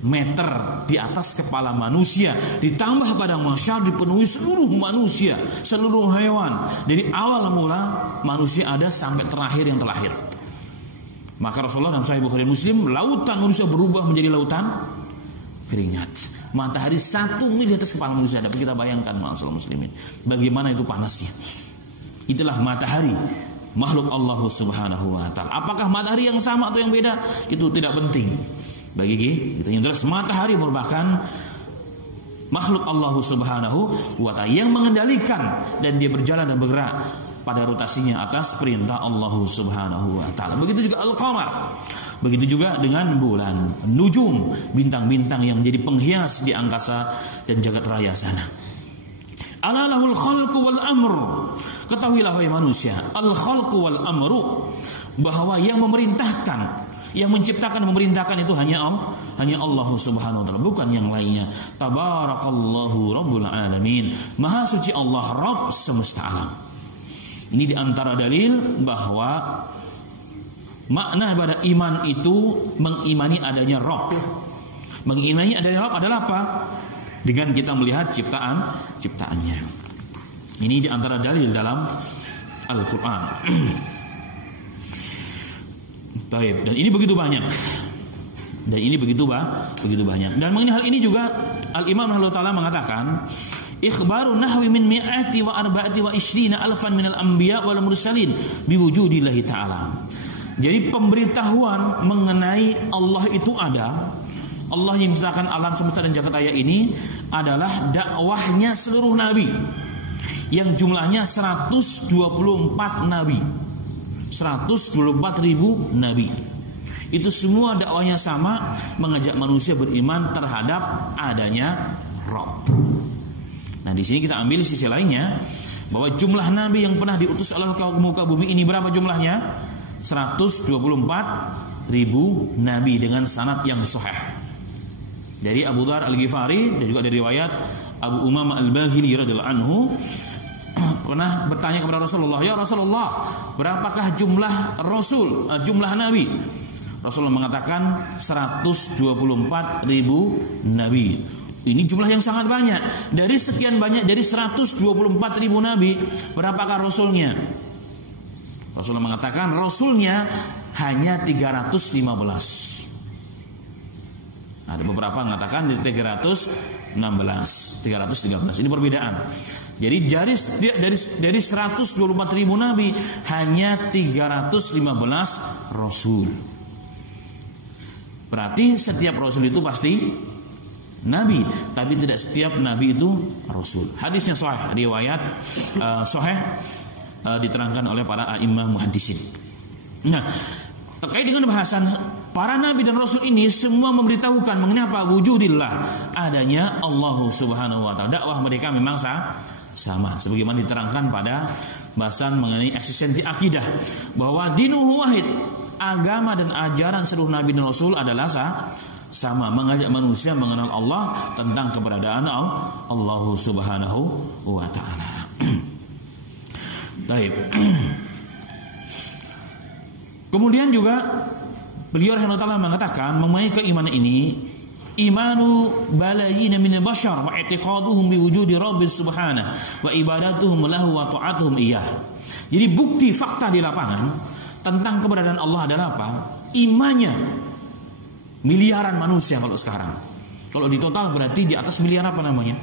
meter di atas kepala manusia. Ditambah padang mahsyar dipenuhi seluruh manusia, seluruh hewan. Dari awal mula manusia ada sampai terakhir yang terlahir. Maka Rasulullah dalam Sahih Bukhari Muslim, lautan manusia berubah menjadi lautan keringat. Matahari 1 mil di atas kepala manusia. Dapat kita bayangkan, ma'asyiral muslimin, bagaimana itu panasnya. Itulah matahari makhluk Allah Subhanahu wa taala. Apakah matahari yang sama atau yang beda? Itu tidak penting bagi kita. Yang jelas matahari merupakan makhluk Allah Subhanahu wa taala yang mengendalikan, dan dia berjalan dan bergerak pada rotasinya atas perintah Allah Subhanahu wa taala. Begitu juga al-qamar. Begitu juga dengan bulan, nujum, bintang-bintang yang menjadi penghias di angkasa dan jagat raya sana. Ala lahul khalqu wal amr. Ketahuilah wahai manusia, al khalqu wal amru, bahwa yang memerintahkan, yang menciptakan, memerintahkan itu hanya Allah Subhanahu wa taala, bukan yang lainnya. Tabarakallahu rabbul alamin. Maha suci Allah, Rabb semesta alam. Ini diantara dalil bahwa makna pada iman itu mengimani adanya Rabb. Mengimani adanya Rabb adalah apa? Dengan kita melihat ciptaannya. Ini diantara dalil dalam Al-Quran. Baik, dan ini begitu banyak. Dan mengenai hal ini juga Al-Imam Nawawi Ta'ala mengatakan, ikhbaru nahwi min mi'ati wa arba'ati wa ishrina alfan minal anbiya wal mursalin biwujudillahi ta'ala. Jadi pemberitahuan mengenai Allah itu ada, Allah yang menciptakan alam semesta dan jagat raya ini adalah dakwahnya seluruh nabi, yang jumlahnya 124 nabi, 124.000 nabi. Itu semua dakwahnya sama, mengajak manusia beriman terhadap adanya Rabb. Nah, di sini kita ambil sisi lainnya, bahwa jumlah nabi yang pernah diutus oleh muka bumi ini berapa jumlahnya? 124.000 nabi dengan sanad yang sahih. Dari Abu Dzar Al-Ghifari dan juga dari riwayat Abu Umamah Al-Bahili radhiyallahu anhu pernah bertanya kepada Rasulullah, "Ya Rasulullah, berapakah jumlah rasul, jumlah nabi?" Rasulullah mengatakan 124.000 nabi. Ini jumlah yang sangat banyak. Dari sekian banyak, dari 124.000 nabi, berapakah rasulnya? Rasulullah mengatakan rasulnya hanya 315. Ada beberapa mengatakan 313. Ini perbedaan. Jadi dari 124.000 nabi hanya 315 rasul. Berarti setiap rasul itu pasti nabi, tapi tidak setiap nabi itu rasul. Hadisnya sahih, riwayat sahih, diterangkan oleh para a'immah muhaddisin. Nah, terkait dengan bahasan para nabi dan rasul ini, semua memberitahukan mengenai apa? Wujudillah, adanya Allah Subhanahu wa taala. Dakwah mereka memang sama, sebagaimana diterangkan pada bahasan mengenai eksistensi akidah, bahwa dinuhu wahid, agama dan ajaran seluruh nabi dan rasul adalah sama, mengajak manusia mengenal Allah, tentang keberadaan Allah Subhanahu wa taala. Baik. Kemudian juga beliau rahimahullah mengatakan mengenai keimanan ini, imanu balayina min bashar wa i'tiqaduhum biwujudi rabbil subhanahu wa ibadatuhum lahu wa ta'atuhum iyyah. Jadi bukti fakta di lapangan tentang keberadaan Allah adalah apa? Imannya miliaran manusia kalau sekarang. Kalau di total berarti di atas miliar apa namanya?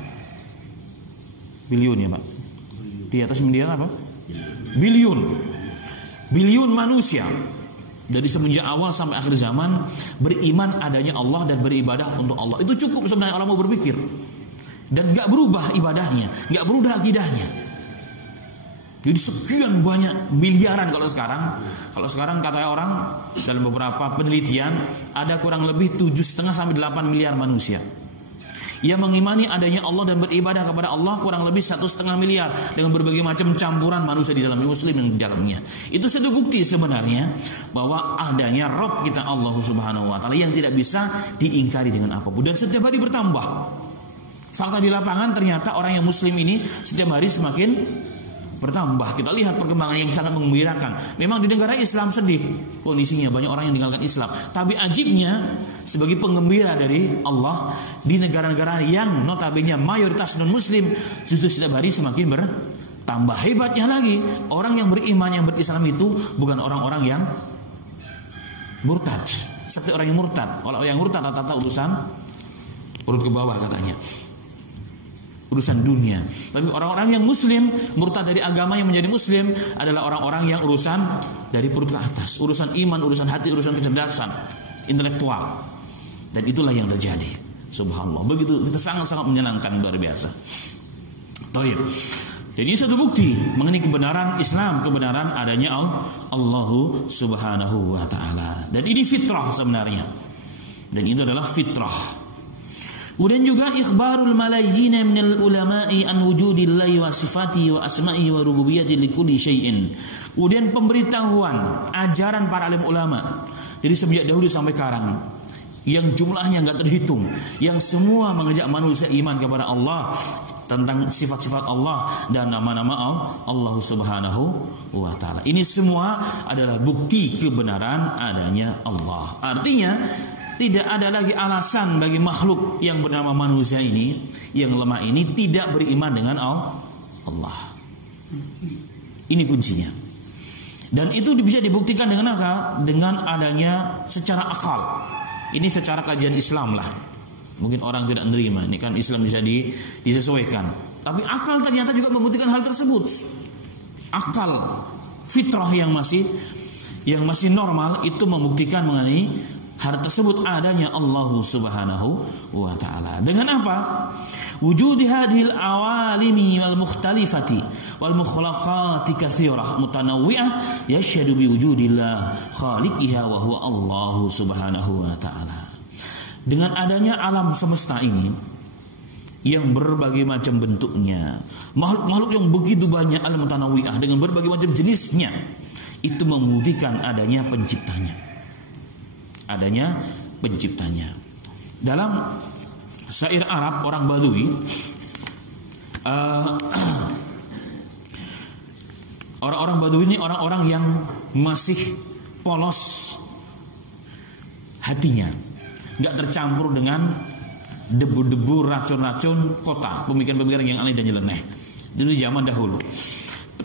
Biliun ya, Pak. Di atas miliar apa? Biliun manusia. Dari semenjak awal sampai akhir zaman beriman adanya Allah dan beribadah untuk Allah. Itu cukup sebenarnya orang mau berpikir. Dan gak berubah ibadahnya, gak berubah akidahnya. Jadi sekian banyak miliaran kalau sekarang. Kalau sekarang kata orang dalam beberapa penelitian ada kurang lebih 7,5 sampai 8 miliar manusia yang mengimani adanya Allah dan beribadah kepada Allah, kurang lebih 1,5 miliar dengan berbagai macam campuran manusia di dalamnya, muslim yang di dalamnya. Itu satu bukti sebenarnya bahwa adanya Rabb kita Allah Subhanahu wa taala yang tidak bisa diingkari dengan apapun, dan setiap hari bertambah. Fakta di lapangan ternyata orang yang muslim ini setiap hari semakin bertambah. Kita lihat perkembangan yang sangat menggembirakan. Memang di negara Islam sedih kondisinya, banyak orang yang meninggalkan Islam. Tapi ajibnya sebagai penggembira dari Allah, di negara-negara yang notabene mayoritas non muslim justru setiap hari semakin bertambah. Hebatnya lagi, orang yang beriman, yang berislam itu bukan orang-orang yang murtad. Seperti orang yang murtad. Kalau yang murtad rata-rata urusan urut ke bawah katanya. urusan dunia. Tapi orang-orang yang muslim, murtad dari agama yang menjadi muslim adalah orang-orang yang urusan dari perut ke atas, urusan iman, urusan hati, urusan kecerdasan, intelektual. Dan itulah yang terjadi. Subhanallah. Begitu, kita sangat-sangat menyenangkan, luar biasa. Baik. Jadi satu bukti mengenai kebenaran Islam, kebenaran adanya Allah Subhanahu wa taala. Dan ini fitrah sebenarnya. Dan itu adalah fitrah. Kemudian juga ikhbarul malayyina minal ulama'i an wujudillahi wa sifatihi wa asma'ihi wa rububiyyati likulli syai'in. Kemudian pemberitahuan ajaran para alim ulama. Jadi sejak dahulu sampai sekarang, yang jumlahnya enggak terhitung, yang semua mengajak manusia iman kepada Allah, tentang sifat-sifat Allah dan nama-nama Allah Subhanahu wa taala. Ini semua adalah bukti kebenaran adanya Allah. Artinya tidak ada lagi alasan bagi makhluk yang bernama manusia ini, yang lemah ini, tidak beriman dengan Allah. Ini kuncinya. Dan itu bisa dibuktikan dengan apa? Dengan adanya secara akal. Ini secara kajian Islam lah. Mungkin orang tidak menerima, ini kan Islam bisa disesuaikan. Tapi akal ternyata juga membuktikan hal tersebut. Akal fitrah yang masih normal itu membuktikan mengenai hal tersebut adanya Allah Subhanahu wa taala. Dengan apa? Wujud hadhil awalimi wal mukhtalifati wal mukhlaqati katsirah mutanawwi'ah yashhadu bi wujudillah khaliqiha wa huwa Allah Subhanahu wa taala. Dengan adanya alam semesta ini yang berbagai macam bentuknya, makhluk-makhluk yang begitu banyak, al-mutanawwi'ah dengan berbagai macam jenisnya, itu membuktikan adanya penciptanya. Adanya penciptanya. Dalam syair Arab orang Badui, orang-orang Badui ini orang-orang yang masih polos hatinya, nggak tercampur dengan debu-debu, racun-racun kota, pemikiran-pemikiran yang aneh dan nyeleneh. Dulu zaman dahulu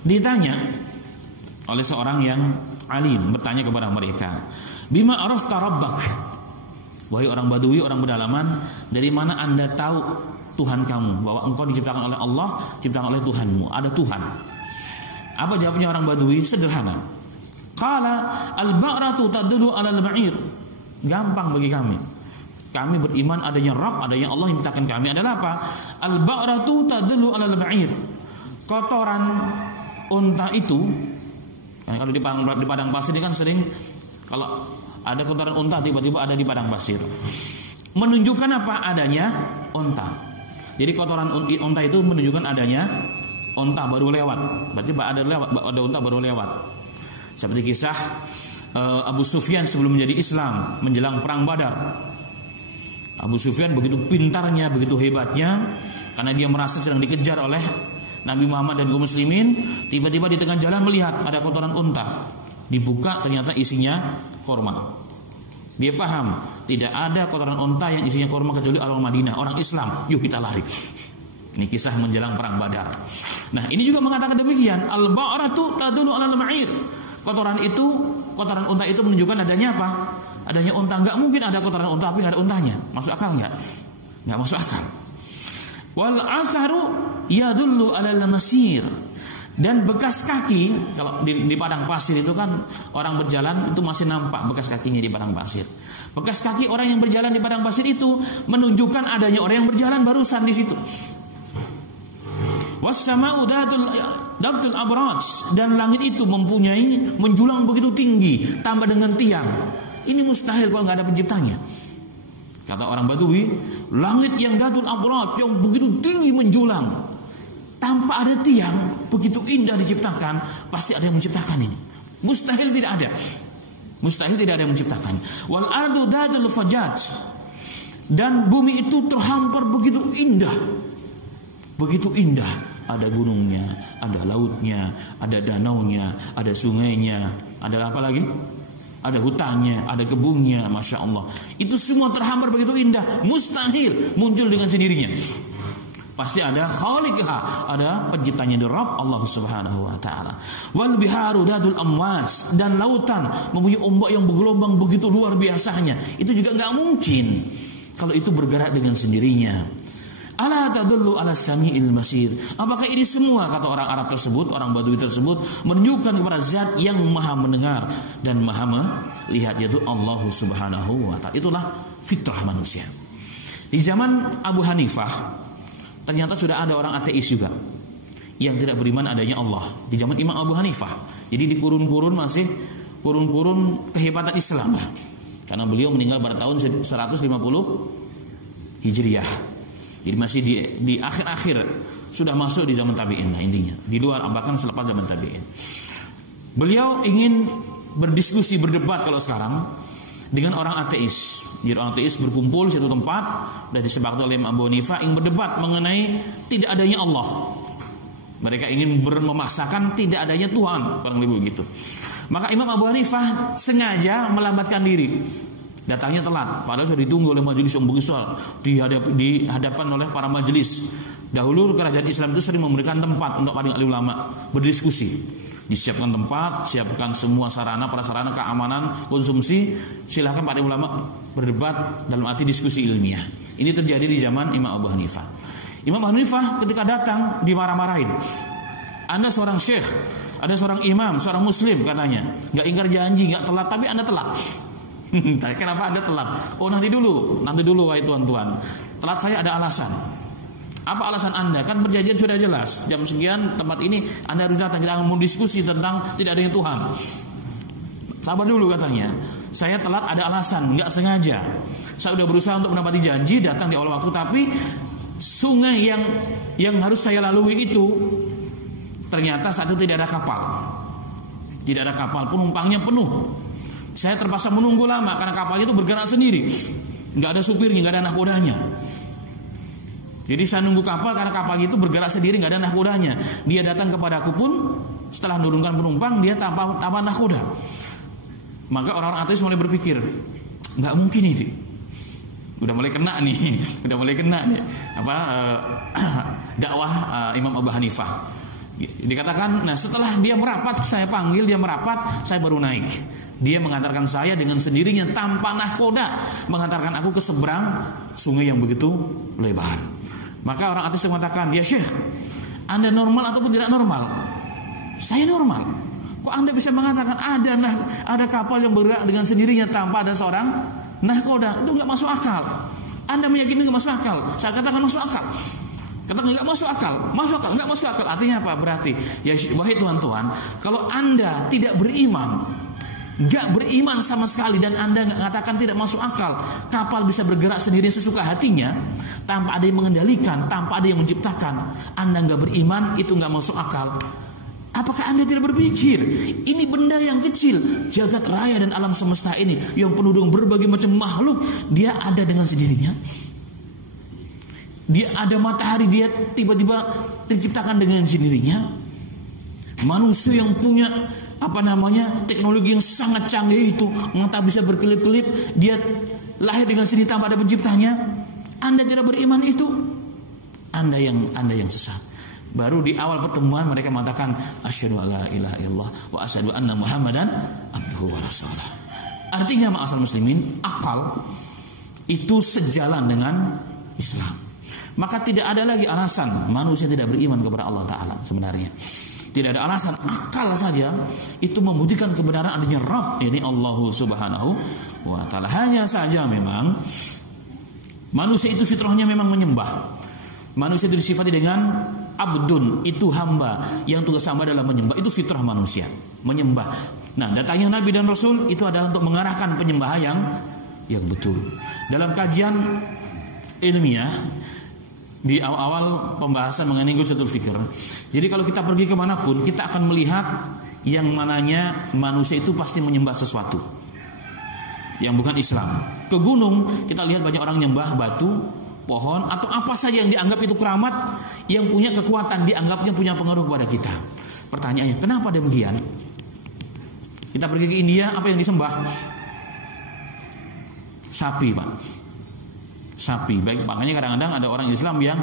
ditanya oleh seorang yang alim, bertanya kepada mereka, bima arafta rabbak, wahai orang Badui, orang pedalaman, dari mana anda tahu Tuhan kamu, bahwa engkau diciptakan oleh Allah, diciptakan oleh Tuhanmu, ada Tuhan. Apa jawabnya orang Badui? Sederhana. Qala al-ba'ratu tadullu 'ala al-ba'ir. Gampang bagi kami. Kami beriman adanya Rabb, adanya Allah yang menciptakan kami adalah apa? Al-ba'ratu tadullu 'ala al-ba'ir. Kotoran unta itu, kan kalau di padang pasir ini kan sering kalau ada kotoran unta tiba-tiba ada di padang pasir. Menunjukkan apa? Adanya unta. Jadi kotoran unta itu menunjukkan adanya unta baru lewat. Berarti ada unta baru lewat. Seperti kisah Abu Sufyan sebelum menjadi Islam menjelang perang Badar. Abu Sufyan begitu pintarnya, begitu hebatnya, karena dia merasa sedang dikejar oleh Nabi Muhammad dan kaum muslimin. Tiba-tiba di tengah jalan melihat ada kotoran unta, dibuka ternyata isinya korma. Dia paham tidak ada kotoran unta yang isinya korma kecuali orang Madinah, orang Islam. Yuk kita lari. Ini kisah menjelang perang Badar. Nah ini juga mengatakan demikian. Al-ba'ratu tadullu 'alal ma'ir. Kotoran unta itu menunjukkan adanya apa? Adanya unta. Enggak mungkin ada kotoran unta tapi enggak ada untanya. Masuk akal enggak? Enggak masuk akal. Wal atharu yadullu 'alal masir. Dan bekas kaki, kalau di padang pasir itu kan orang berjalan itu masih nampak bekas kakinya di padang pasir. Bekas kaki orang yang berjalan di padang pasir itu menunjukkan adanya orang yang berjalan barusan di situ. Was-sama'u datul abraj, dan langit itu mempunyai menjulang begitu tinggi tambah dengan tiang. Ini mustahil kalau enggak ada penciptanya. Kata orang Badui, langit yang datul abraj yang begitu tinggi menjulang tanpa ada tiang, begitu indah diciptakan, pasti ada yang menciptakan ini. Mustahil tidak ada. Mustahil tidak ada yang menciptakan. Wal ardu datul fajaj, dan bumi itu terhampar begitu indah. Begitu indah. Ada gunungnya, ada lautnya, ada danaunya, ada sungainya, ada apa lagi? Ada hutannya, ada kebunnya, Masya Allah. Itu semua terhampar begitu indah. Mustahil muncul dengan sendirinya. Pasti ada khaliqha, ada penciptanya dari Rabb Allah Subhanahu wa taala. Wal biharu dadul amwaj, dan lautan mempunyai ombak yang bergelombang begitu luar biasanya. Itu juga enggak mungkin kalau itu bergerak dengan sendirinya. Ala tadullu ala sami'il basir. Apakah ini semua, kata orang Arab tersebut, orang Badui tersebut, menunjukkan kepada zat yang maha mendengar dan maha melihat, yaitu Allah Subhanahu wa ta'ala. Itulah fitrah manusia. Di zaman Abu Hanifah ternyata sudah ada orang ateis juga yang tidak beriman adanya Allah. Di zaman Imam Abu Hanifah. Jadi di kurun-kurun masih kurun-kurun kehebatan Islam lah. Karena beliau meninggal pada tahun 150 Hijriah. Jadi masih di akhir-akhir, sudah masuk di zaman tabi'in lah intinya. Di luar, bahkan selepas zaman tabi'in. Beliau ingin berdiskusi, berdebat kalau sekarang dengan orang ateis. Jadi orang ateis berkumpul di satu tempat dan disepakati oleh Imam Abu Hanifah ingin berdebat mengenai tidak adanya Allah. Mereka ingin memaksakan tidak adanya Tuhan, kurang lebih begitu. Maka Imam Abu Hanifah sengaja melambatkan diri. Datangnya telat, padahal sudah ditunggu oleh majelis yang besar, di hadapan oleh para majelis. Dahulu kerajaan Islam itu sering memberikan tempat untuk para alim ulama berdiskusi. Disiapkan tempat, siapkan semua sarana, prasarana keamanan, konsumsi. Silahkan para ulama berdebat dalam arti diskusi ilmiah. Ini terjadi di zaman Imam Abu Hanifah. Imam Abu Hanifah ketika datang dimarah-marahin. Anda seorang syekh, ada seorang imam, seorang muslim katanya, nggak ingkar janji, nggak telat, tapi Anda telat. Kenapa Anda telat? Oh nanti dulu wahai tuan-tuan. Telat saya ada alasan. Apa alasan Anda? Kan perjanjian sudah jelas, jam sekian tempat ini Anda harus datang. Kita mau diskusi tentang tidak adanya Tuhan. Sabar dulu katanya. Saya telat ada alasan, nggak sengaja. Saya sudah berusaha untuk menepati janji, datang di awal waktu, tapi sungai yang harus saya lalui itu ternyata saat itu tidak ada kapal. Tidak ada kapal, penumpangnya penuh. Saya terpaksa menunggu lama karena kapalnya itu bergerak sendiri. Nggak ada supirnya, nggak ada nahkodanya. Jadi saya nunggu kapal karena kapalnya itu bergerak sendiri, nggak ada nahkodanya. Dia datang kepadaku pun setelah menurunkan penumpang dia tanpa nahkoda. Maka orang-orang ateis mulai berpikir, nggak mungkin itu. Udah mulai kena nih dakwah Imam Abu Hanifah. Dikatakan, nah setelah dia merapat, saya panggil, dia merapat, saya baru naik. Dia mengantarkan saya dengan sendirinya tanpa nahkoda, mengantarkan aku ke seberang sungai yang begitu lebar. Maka orang ateis mengatakan, ya Syekh, Anda normal ataupun tidak normal? Saya normal. Kok Anda bisa mengatakan ada kapal yang bergerak dengan sendirinya tanpa ada seorang nahkoda? Itu nggak masuk akal. Anda meyakini nggak masuk akal? Saya katakan masuk akal. Katakan nggak masuk akal, nggak masuk akal. Artinya apa? Berarti, ya wahai tuan-tuan, kalau Anda tidak beriman, nggak beriman sama sekali, dan Anda nggak mengatakan tidak masuk akal, kapal bisa bergerak sendiri sesuka hatinya, tanpa ada yang mengendalikan, tanpa ada yang menciptakan, Anda nggak beriman, itu nggak masuk akal. Apakah Anda tidak berpikir ini benda yang kecil, jagat raya dan alam semesta ini yang penuh dengan berbagai macam makhluk, dia ada dengan sendirinya? Dia ada matahari, dia tiba-tiba diciptakan dengan sendirinya. Manusia yang punya teknologi yang sangat canggih itu, mata bisa berkelip-kelip, dia lahir dengan sendiri tanpa ada penciptanya. Anda tidak beriman itu, Anda yang sesat. Baru di awal pertemuan mereka mengatakan asyhadu alla ilaha illallah wa asyhadu anna muhammadan abduhu wa rasuluh. Artinya ma'asal muslimin, akal itu sejalan dengan Islam. Maka tidak ada lagi alasan manusia tidak beriman kepada Allah Ta'ala sebenarnya. Tidak ada alasan, akal saja itu membuktikan kebenaran adanya Rabb, yakni Allah Subhanahu wa Ta'ala. Hanya saja memang manusia itu fitrahnya memang menyembah. Manusia disifati dengan abdun, itu hamba, yang tugas hamba adalah menyembah. Itu fitrah manusia, menyembah. Nah, datangnya Nabi dan Rasul itu adalah untuk mengarahkan penyembahan yang betul. Dalam kajian ilmiah di awal pembahasan mengenai Ghusatul Fikr, jadi kalau kita pergi kemanapun, kita akan melihat yang mananya manusia itu pasti menyembah sesuatu yang bukan Islam. Ke gunung, kita lihat banyak orang nyembah batu, pohon, atau apa saja yang dianggap itu keramat, yang punya kekuatan, dianggapnya punya pengaruh kepada kita. Pertanyaannya, kenapa demikian? Kita pergi ke India, apa yang disembah? Sapi, Pak. Sapi. Baik, makanya kadang-kadang ada orang Islam yang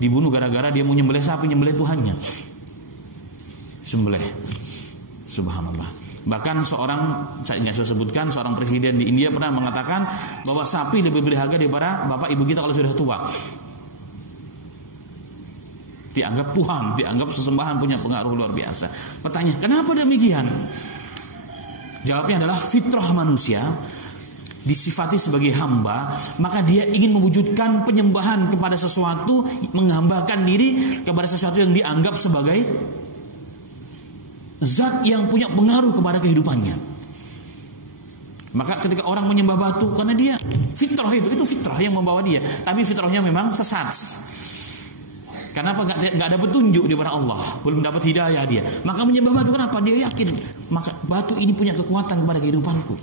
dibunuh gara-gara dia mau nyembelih sapi, nyembelih Tuhannya. Sembelih. Subhanallah. Bahkan saya nggak bisa sebutkan, seorang presiden di India pernah mengatakan bahwa sapi lebih berharga daripada bapak ibu kita kalau sudah tua. dianggap Tuhan, dianggap sesembahan, punya pengaruh luar biasa. Pertanyaan, kenapa demikian? Jawabnya adalah fitrah manusia disifati sebagai hamba, maka dia ingin mewujudkan penyembahan kepada sesuatu, menghambakan diri kepada sesuatu yang dianggap sebagai zat yang punya pengaruh kepada kehidupannya. Maka ketika orang menyembah batu, karena dia fitrah itu fitrah yang membawa dia, tapi fitrahnya memang sesat. Kenapa nggak ada petunjuk daripada Allah, belum dapat hidayah dia, maka menyembah batu. Kenapa? Dia yakin maka batu ini punya kekuatan kepada kehidupanku.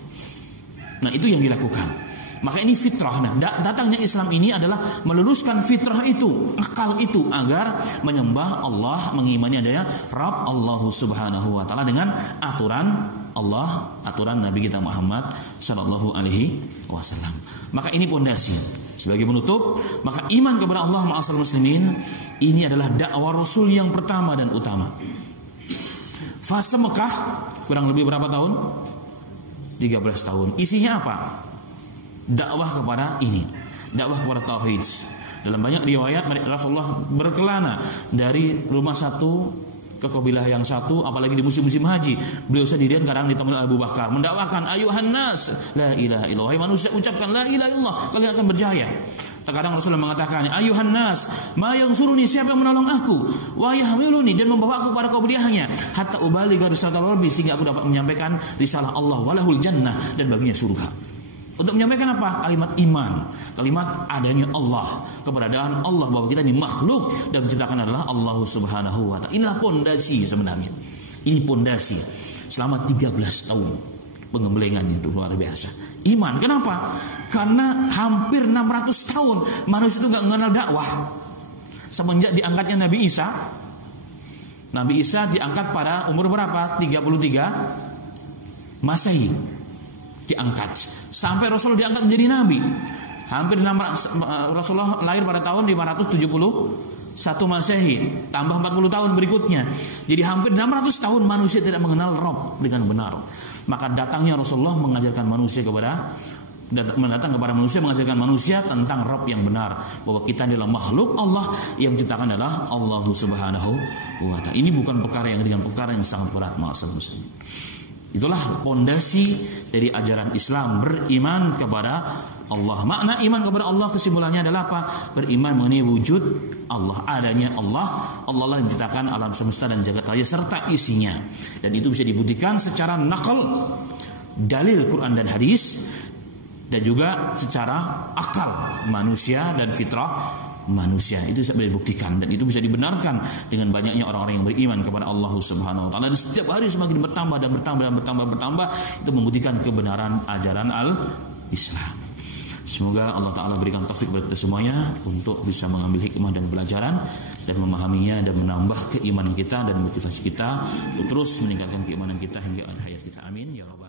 Nah, itu yang dilakukan. Maka ini fitrah. Nah, datangnya Islam ini adalah meluruskan fitrah itu, akal itu, agar menyembah Allah, mengimani adanya Rabb Allah Subhanahu wa taala dengan aturan Allah, aturan Nabi kita Muhammad sallallahu alaihi wasallam. Maka ini pondasi. Sebagai penutup, maka iman kepada Allah ma'asal muslimin, ini adalah dakwah Rasul yang pertama dan utama. Fase Mekah kurang lebih berapa tahun? 13 tahun. Isinya apa? Dakwah kepada ini, dakwah kepada tauhid. Dalam banyak riwayat Rasulullah berkelana dari rumah satu ke kabilah yang satu, apalagi di musim-musim haji. Beliau sendirian kadang ditemani Abu Bakar mendakwakan ayuhan nas la ilaha illallah. Hai manusia, ucapkan la ilaha illallah, kalian akan berjaya. Terkadang Rasulullah mengatakan ayuhan nas ma yansuruni, siapa yang menolong aku, wa yahmiluni, dan membawa aku pada kabilahnya, hatta ubaligha risalatal rabbi, sehingga aku dapat menyampaikan risalah Allah, walahul jannah, dan baginya surga. Untuk menyampaikan apa? Kalimat iman, kalimat adanya Allah, keberadaan Allah, bahwa kita ini makhluk dan menciptakan adalah Allah Subhanahu wa taala. Inilah pondasi sebenarnya. Ini pondasi selama 13 tahun pengembelengannya itu luar biasa. Iman, kenapa? Karena hampir 600 tahun manusia itu nggak mengenal dakwah. Semenjak diangkatnya Nabi Isa. Nabi Isa diangkat pada umur berapa? 33 Masehi diangkat. Sampai Rasulullah diangkat menjadi Nabi. Hampir Rasulullah lahir pada tahun 571 Masehi, tambah 40 tahun berikutnya. Jadi hampir 600 tahun manusia tidak mengenal Rabb dengan benar. Maka datangnya Rasulullah mengajarkan manusia mendatang kepada manusia, mengajarkan manusia tentang Rabb yang benar, bahwa kita adalah makhluk Allah, yang menciptakan adalah Allah Subhanahu wa taala. Ini bukan perkara yang ringan, perkara yang sangat berat, ma'asal muslimin. Itulah pondasi dari ajaran Islam, beriman kepada Allah. Makna iman kepada Allah kesimpulannya adalah apa? Beriman mengenai wujud Allah, adanya Allah. Allah lah yang menciptakan alam semesta dan jagat raya serta isinya. Dan itu bisa dibuktikan secara nakal, dalil Quran dan hadis, dan juga secara akal manusia dan fitrah manusia. Itu bisa dibuktikan dan itu bisa dibenarkan dengan banyaknya orang-orang yang beriman kepada Allah Subhanahu wa taala. Dan setiap hari semakin bertambah dan bertambah, itu membuktikan kebenaran ajaran al-Islam. Semoga Allah Ta'ala berikan taufik kepada kita semuanya untuk bisa mengambil hikmah dan pelajaran dan memahaminya, dan menambah keimanan kita dan motivasi kita untuk terus meningkatkan keimanan kita hingga akhir hayat kita. Amin ya rabbal alamin.